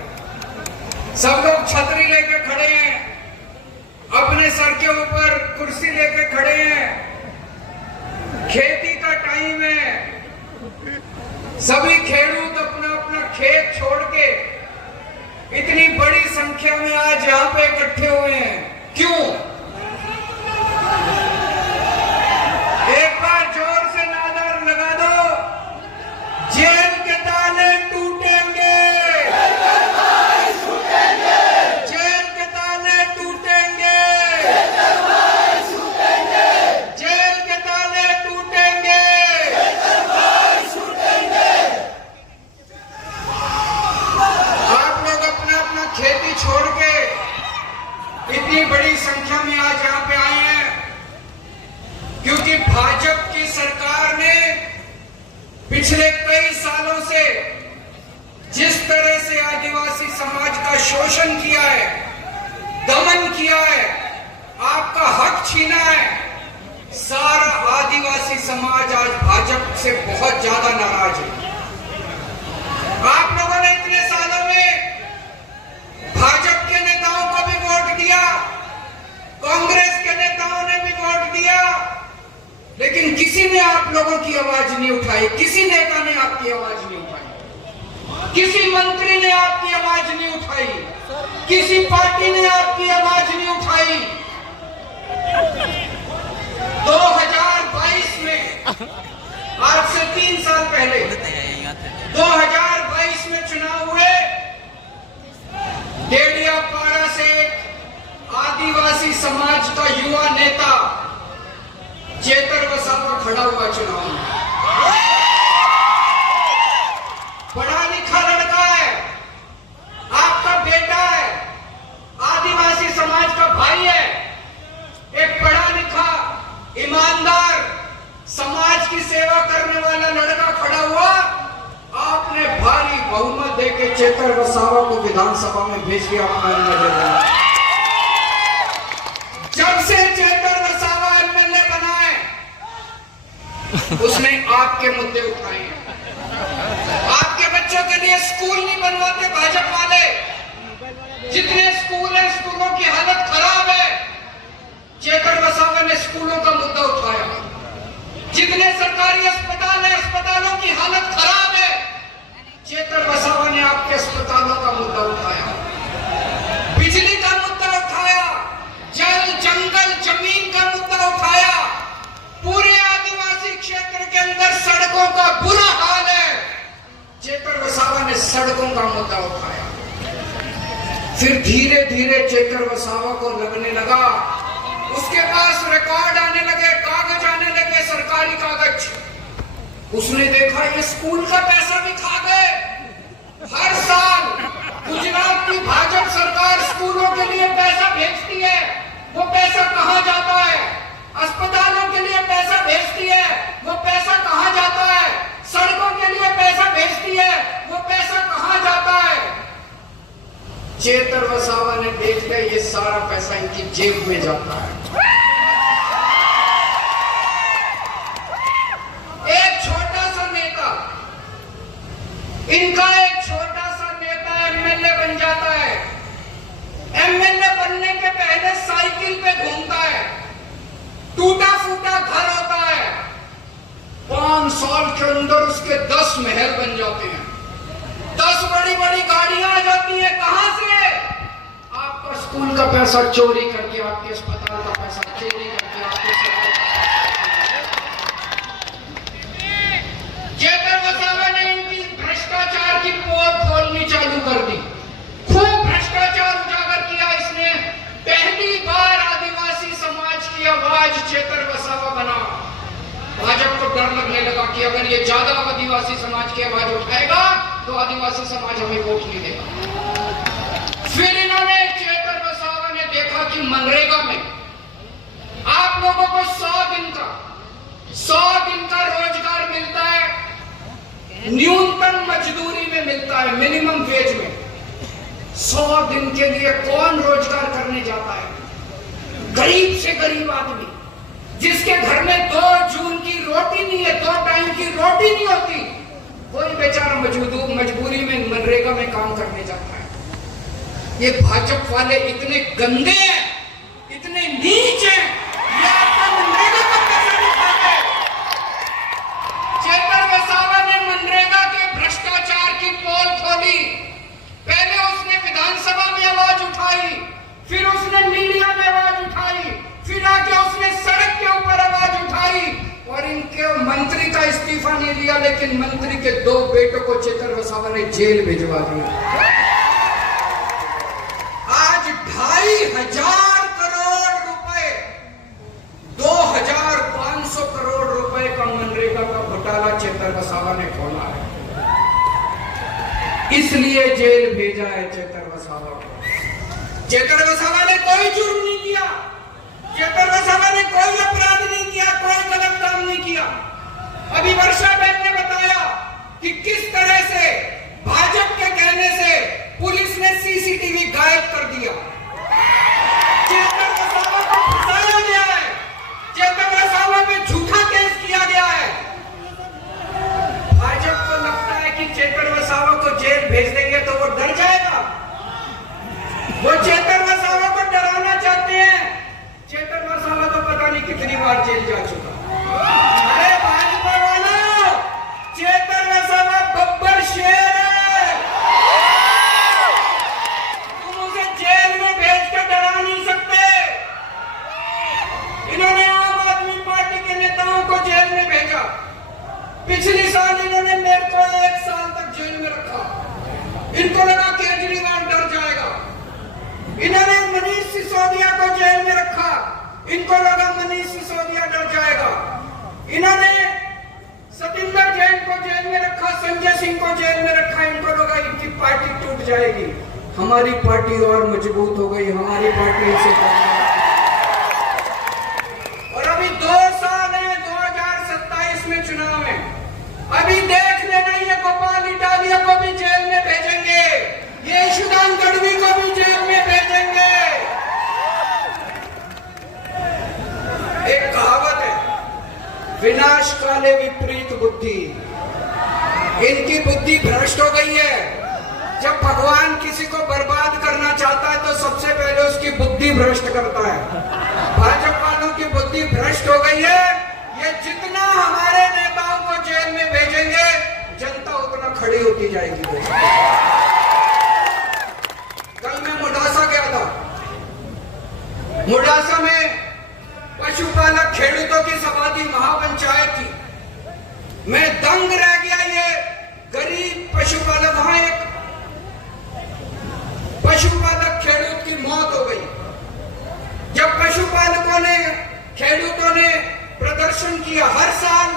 सब लोग छतरी लेके खड़े हैं, अपने सर के ऊपर कुर्सी लेके खड़े हैं। खेती का टाइम है, सभी खेडूत अपना अपना खेत छोड़ के इतनी बड़ी संख्या में आज यहाँ पे इकट्ठे हुए हैं। क्यों? एक बार जोर से नारा लगा दो, जेल के ताले टूटेंगे, जेल के ताले टूटेंगे, जेल के ताले टूटेंगे। आप लोग अपना अपना खेती छोड़ के इतनी बड़ी संख्या में आज यहाँ पे आए हैं क्योंकि भाजपा की सरकार ने पिछले कई सालों से जिस तरह से आदिवासी समाज का शोषण किया है, दमन किया है, आपका हक छीना है, सारा आदिवासी समाज आज भाजपा से बहुत ज्यादा नाराज है। आप लोगों ने इतने सालों में भाजपा के नेताओं को भी वोट दिया, कांग्रेस के नेताओं ने भी वोट दिया, लेकिन किसी ने आप लोगों की आवाज नहीं उठाई, किसी नेता ने आपकी आवाज नहीं उठाई, किसी मंत्री ने आपकी आवाज नहीं उठाई, किसी पार्टी ने आपकी आवाज नहीं उठाई। 2022 में, आज से 3 साल पहले 2022 में चुनाव हुए, डेडियापाड़ा से आदिवासी समाज का युवा नेता चेतर वसावा खड़ा हुआ चुनाव में। पढ़ा लिखा लड़का है, आपका बेटा है, आदिवासी समाज का भाई है, एक पढ़ा लिखा ईमानदार समाज की सेवा करने वाला लड़का खड़ा हुआ। आपने भारी बहुमत देके चेतर वसावा को विधानसभा में भेज दिया। जब से चेतर वसावा एमएलए बना है, उसने आपके मुद्दे उठाए हैं। आपके बच्चों के लिए स्कूल नहीं बनवाते भाजपा वाले, जितने स्कूल हैं स्कूलों की हालत खराब है, चेतर वसावा ने स्कूलों का मुद्दा उठाया। जितने सरकारी अस्पताल हैं, अस्पतालों की हालत खराब है, चेतर वसावा ने आपके अस्पतालों का मुद्दा उठाया। बिजली का मुद्दा उठाया, जल जंगल जमीन का मुद्दा उठाया। पूरे आदिवासी क्षेत्र के अंदर सड़कों का बुरा हाल है, चेतर वसावा ने सड़कों का मुद्दा उठाया। फिर धीरे धीरे चेतर वसावा को लगने लगा, उसके पास रिकॉर्ड आने लगे, कागज आने लगे, सरकारी कागज। उसने देखा ये स्कूल का पैसा भी खा गए। हर साल गुजरात की भाजपा सरकार स्कूलों के लिए पैसा भेजती है, वो पैसा कहां जाता है? अस्पतालों के लिए पैसा भेजती है, वो पैसा कहां जाता है? सड़कों के लिए पैसा भेजती है, वो पैसा कहां जाता है? चेतर वसावा ने देख लिया ये सारा पैसा इनकी जेब में जाता है। एक छोटा सा नेता, इनका एक छोटा सा नेता एमएलए बन जाता है, एमएलए बनने के पहले साइकिल पे घूमता है, टूटा फूटा घर होता है, 5 साल के अंदर उसके 10 महल बन जाते हैं, 10 बड़ी बड़ी गाड़ियां आ जाती हैं। कहां से? आपका स्कूल का पैसा चोरी करके, आपके अस्पताल का पैसा चोरी करके, आपके चेतन वसावा ने इनकी भ्रष्टाचार की पोल खोलनी चालू कर दी। खूब भ्रष्टाचार उजागर किया इसने। पहली बार आदिवासी समाज की आवाज चेतन वसावा बना। भाजपा को डर लगने लगा कि अगर ये ज्यादा आदिवासी समाज की आवाज उठाएगा तो आदिवासी समाज हमें वोट नहीं देगा। फिर इन्होंने चेतन वसावा ने देखा कि मनरेगा में आप लोगों को 100 दिन का रोजगार मिलता है, न्यूनतम मजदूरी में मिलता है, मिनिमम वेज में। 100 दिन के लिए कौन रोजगार करने जाता है? गरीब से गरीब आदमी जिसके घर में 2 जून की रोटी नहीं है, 2 टाइम की रोटी नहीं होती, कोई बेचारा मजबूरी में मनरेगा में काम करने जाता है। ये भाजपा वाले इतने गंदे हैं, इतने नीच हैं, ये आपका मनरेगा का पैसा नहीं खाते। चेतन वसावा ने मनरेगा के भ्रष्टाचार की पोल खोली। पहले उसने विधानसभा में आवाज उठाई, फिर उसने मीडिया में आवाज उठाई, फिर आके उसने सड़क के ऊपर आवाज उठाई और इनके मंत्री का इस्तीफा नहीं लिया, लेकिन मंत्री के 2 बेटों को चेतन वसावा ने जेल भिजवा दिया। आज 2,500 करोड़ रुपए, 2,500 करोड़ रुपए का मनरेगा का घोटाला चेतन वसावा ने खोला है, इसलिए जेल भेजा है चेतन वसावा को। चेतन वसावा ने कोई जुर्म नहीं किया, चेतन वसावा ने कोई अपराध नहीं किया, कोई गलत काम नहीं किया। अभी वर्षा बहन ने बताया कि किस तरह से भाजपा के कहने से पुलिस ने सीसीटीवी गायब कर दिया। चेतन वसावा को फंसाया गया है, चेतन वसावा पे झूठा केस किया गया है। भाजपा को लगता है कि चेतन वसावा को जेल भेज देंगे तो वो डर जाएगा, वो चेतन वसावा को डराना चाहते हैं। चेतन वसावा तो पता नहीं कितनी बार जेल जा चुका। अरे भाजपा वालों, चेतन वसावा बब्बर शेर है, तुम उसे जेल में भेज कर डरा नहीं सकते। इन्होंने आम आदमी पार्टी के नेताओं को जेल में भेजा। पिछले साल इन्होंने मेरे को 1 साल तक जेल में रखा। इनको लगा केजरीवाल डर जाएगा। इन्होंने मनीष सिसोदिया को जेल में रखा, इनको लगा मनीष सिसोदिया डर जाएगा। इन्होंने सतिंदर जैन को जेल में रखा, संजय सिंह को जेल में रखा, इनको लगा इनकी पार्टी टूट जाएगी। हमारी पार्टी और मजबूत हो गई, हमारी पार्टी से। और अभी 2 साल है 2027 में चुनाव है। अभी देख लेना, ये गोपाल इटालिया को भी जेल में भेजेंगे, ये ईशुदान गढ़वी को भी जेल में भेजेंगे। एक कहावत है, विनाश काले विपरीत बुद्धि। इनकी बुद्धि भ्रष्ट हो गई है। जब भगवान किसी को बर्बाद करना चाहता है तो सबसे पहले उसकी बुद्धि भ्रष्ट करता है। भाजपा वालों की बुद्धि भ्रष्ट हो गई है। ये जितना हमारे नेताओं को जेल में भेजेंगे, जनता उतना खड़ी होती जाएगी। कल मैं मुडासा गया था। मुडासा में पशुपालक खेडूतों की समाधि महापंचायत थी। मैं दंग रह गया। ये गरीब पशुपालक, वहां एक पशुपालक खेडूत की मौत हो गई। जब पशुपालकों ने, खेडूतों ने प्रदर्शन किया, हर साल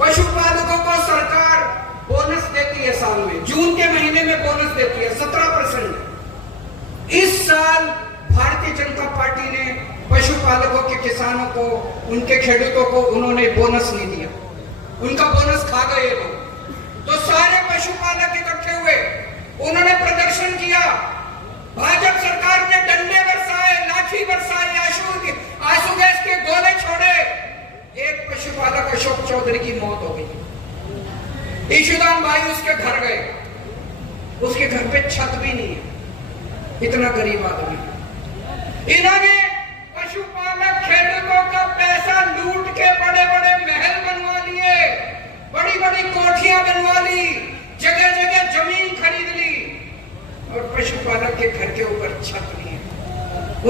पशुपालकों को सरकार बोनस देती है, साल में जून के महीने में बोनस देती है 17%। इस साल भारतीय जनता पार्टी ने पशुपालकों के किसानों को, उनके खेडूतों को उन्होंने बोनस नहीं दिया, उनका बोनस खा गए लोग। तो सारे पशुपालक इकट्ठे हुए, उन्होंने प्रदर्शन किया। भाजपा सरकार ने डंडे बरसाए, लाठी बरसाई, आंसू गैस के गोले छोड़े। एक पशुपालक अशोक चौधरी की मौत हो गई। ईशुदान भाई उसके घर गए, उसके घर पे छत भी नहीं है। इतना गरीब आदमी। इन्होंने पशुपालक खेडूतों का पैसा लूट के बड़े बड़े महल बनवा लिए, बड़ी बड़ी कोठियां बनवा ली, जगह जगह जमीन खरीद ली और पशुपालक के घर के ऊपर छत नहीं है।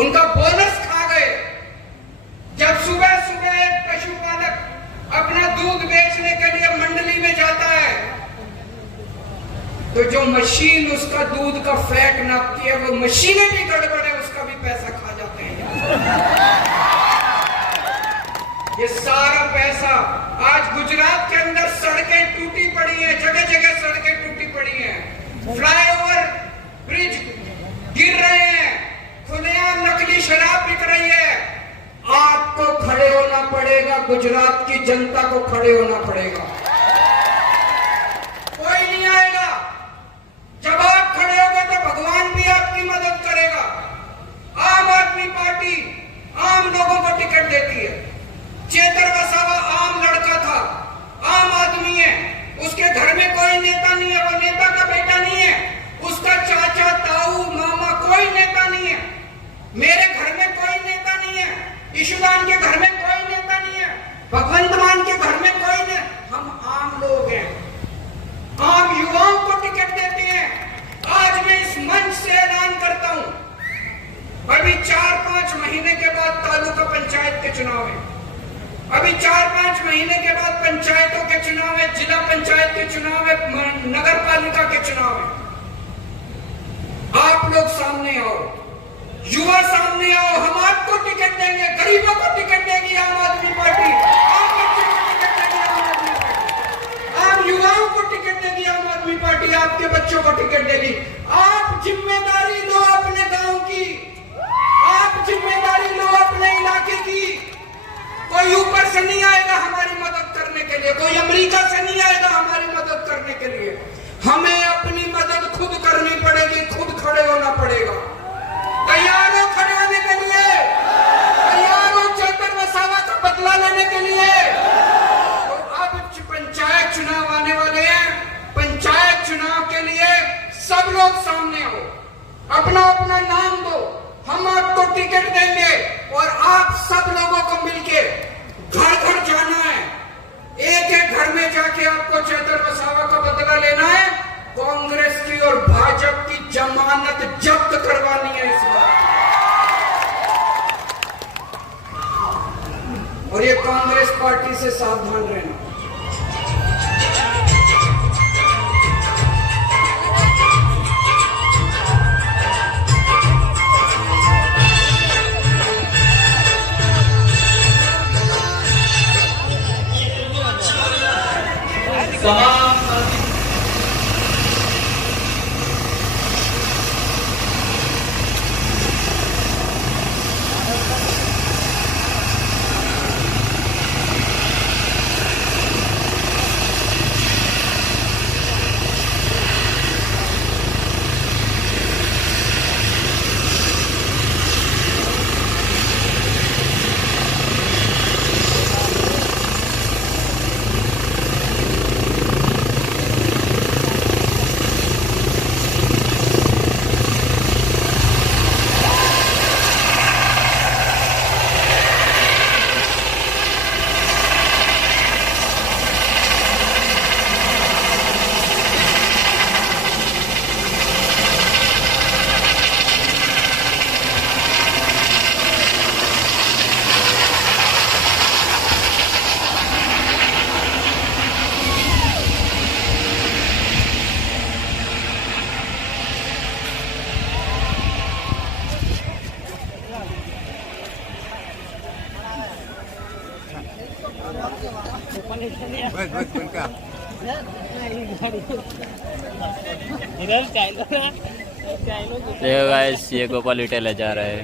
उनका बोनस खा गए। जब सुबह सुबह एक पशुपालक अपना दूध बेचने के लिए मंडली में जाता है तो जो मशीन उसका दूध का फैट नापती है वो मशीनें भी गड़बड़ है, उसका भी पैसा खा जाते हैं। ये सारा पैसा आज गुजरात के अंदर सड़कें टूटी पड़ी हैं, जगह जगह सड़कें टूटी पड़ी हैं, फ्लाईओवर ब्रिज गिर रहे हैं, खुलेआम नकली शराब बिक रही है। आपको खड़े होना पड़ेगा, गुजरात की जनता को खड़े होना पड़ेगा। कोई नहीं आएगा। जब आप खड़े होंगे तो भगवान भी आपकी मदद करेगा। आम आदमी पार्टी आम लोगों को टिकट देती है। चेतर वसावा आम लड़का था, आम आदमी है, उसके घर में कोई नेता नहीं है, वो नेता का बेटा नहीं है, उसका चाचा ताऊ मामा कोई नेता नहीं है। मेरे घर में कोई नेता नहीं है, ईशुदान के घर में कोई नेता नहीं है, भगवंत मान के घर में कोई नहीं। हम आम लोग हैं, आम युवाओं को टिकट देते हैं। आज मैं इस मंच से ऐलान करता हूं, अभी 4-5 महीने के बाद तालुका पंचायत के चुनाव है, अभी 4-5 महीने के बाद पंचायतों के चुनाव है, जिला पंचायत के चुनाव है, नगर पालिका के चुनाव है। आप लोग सामने आओ, युवा सामने आओ, हम आपको टिकट देंगे, गरीबों को टिकट देगी आम आदमी पार्टी, आम बच्चों को टिकट देगी आम आदमी पार्टी, आम युवाओं को टिकट देगी आम आदमी पार्टी, आपके बच्चों को टिकट देगी। आप जिम्मेदारी लो अपने गांव की, आप जिम्मेदारी लो अपने इलाके की। कोई ऊपर से नहीं आएगा हमारी मदद करने के लिए, कोई अमेरिका से नहीं आएगा हमारी मदद करने के लिए। हमें अपनी मदद खुद करनी पड़ेगी, खुद खड़े होना पड़ेगा। तैयार हो खड़े होने के लिए? तैयार हो चेतर वसावा का बदला लेने के लिए? तो अब पंचायत चुनाव आने वाले हैं, पंचायत चुनाव के लिए सब लोग सामने आओ, अपना अपना नाम दो, हम आपको टिकट देंगे और आप सब लोगों को मिलके घर घर जाना है, एक एक घर में जाके आपको चेतर वसावा का बदला लेना है, कांग्रेस की और भाजपा की जमानत जब्त करवानी है इस बार। और ये कांग्रेस पार्टी से सावधान रहना। तमाम देखो गाइस, ये गोपाल इटेला जा रहा है।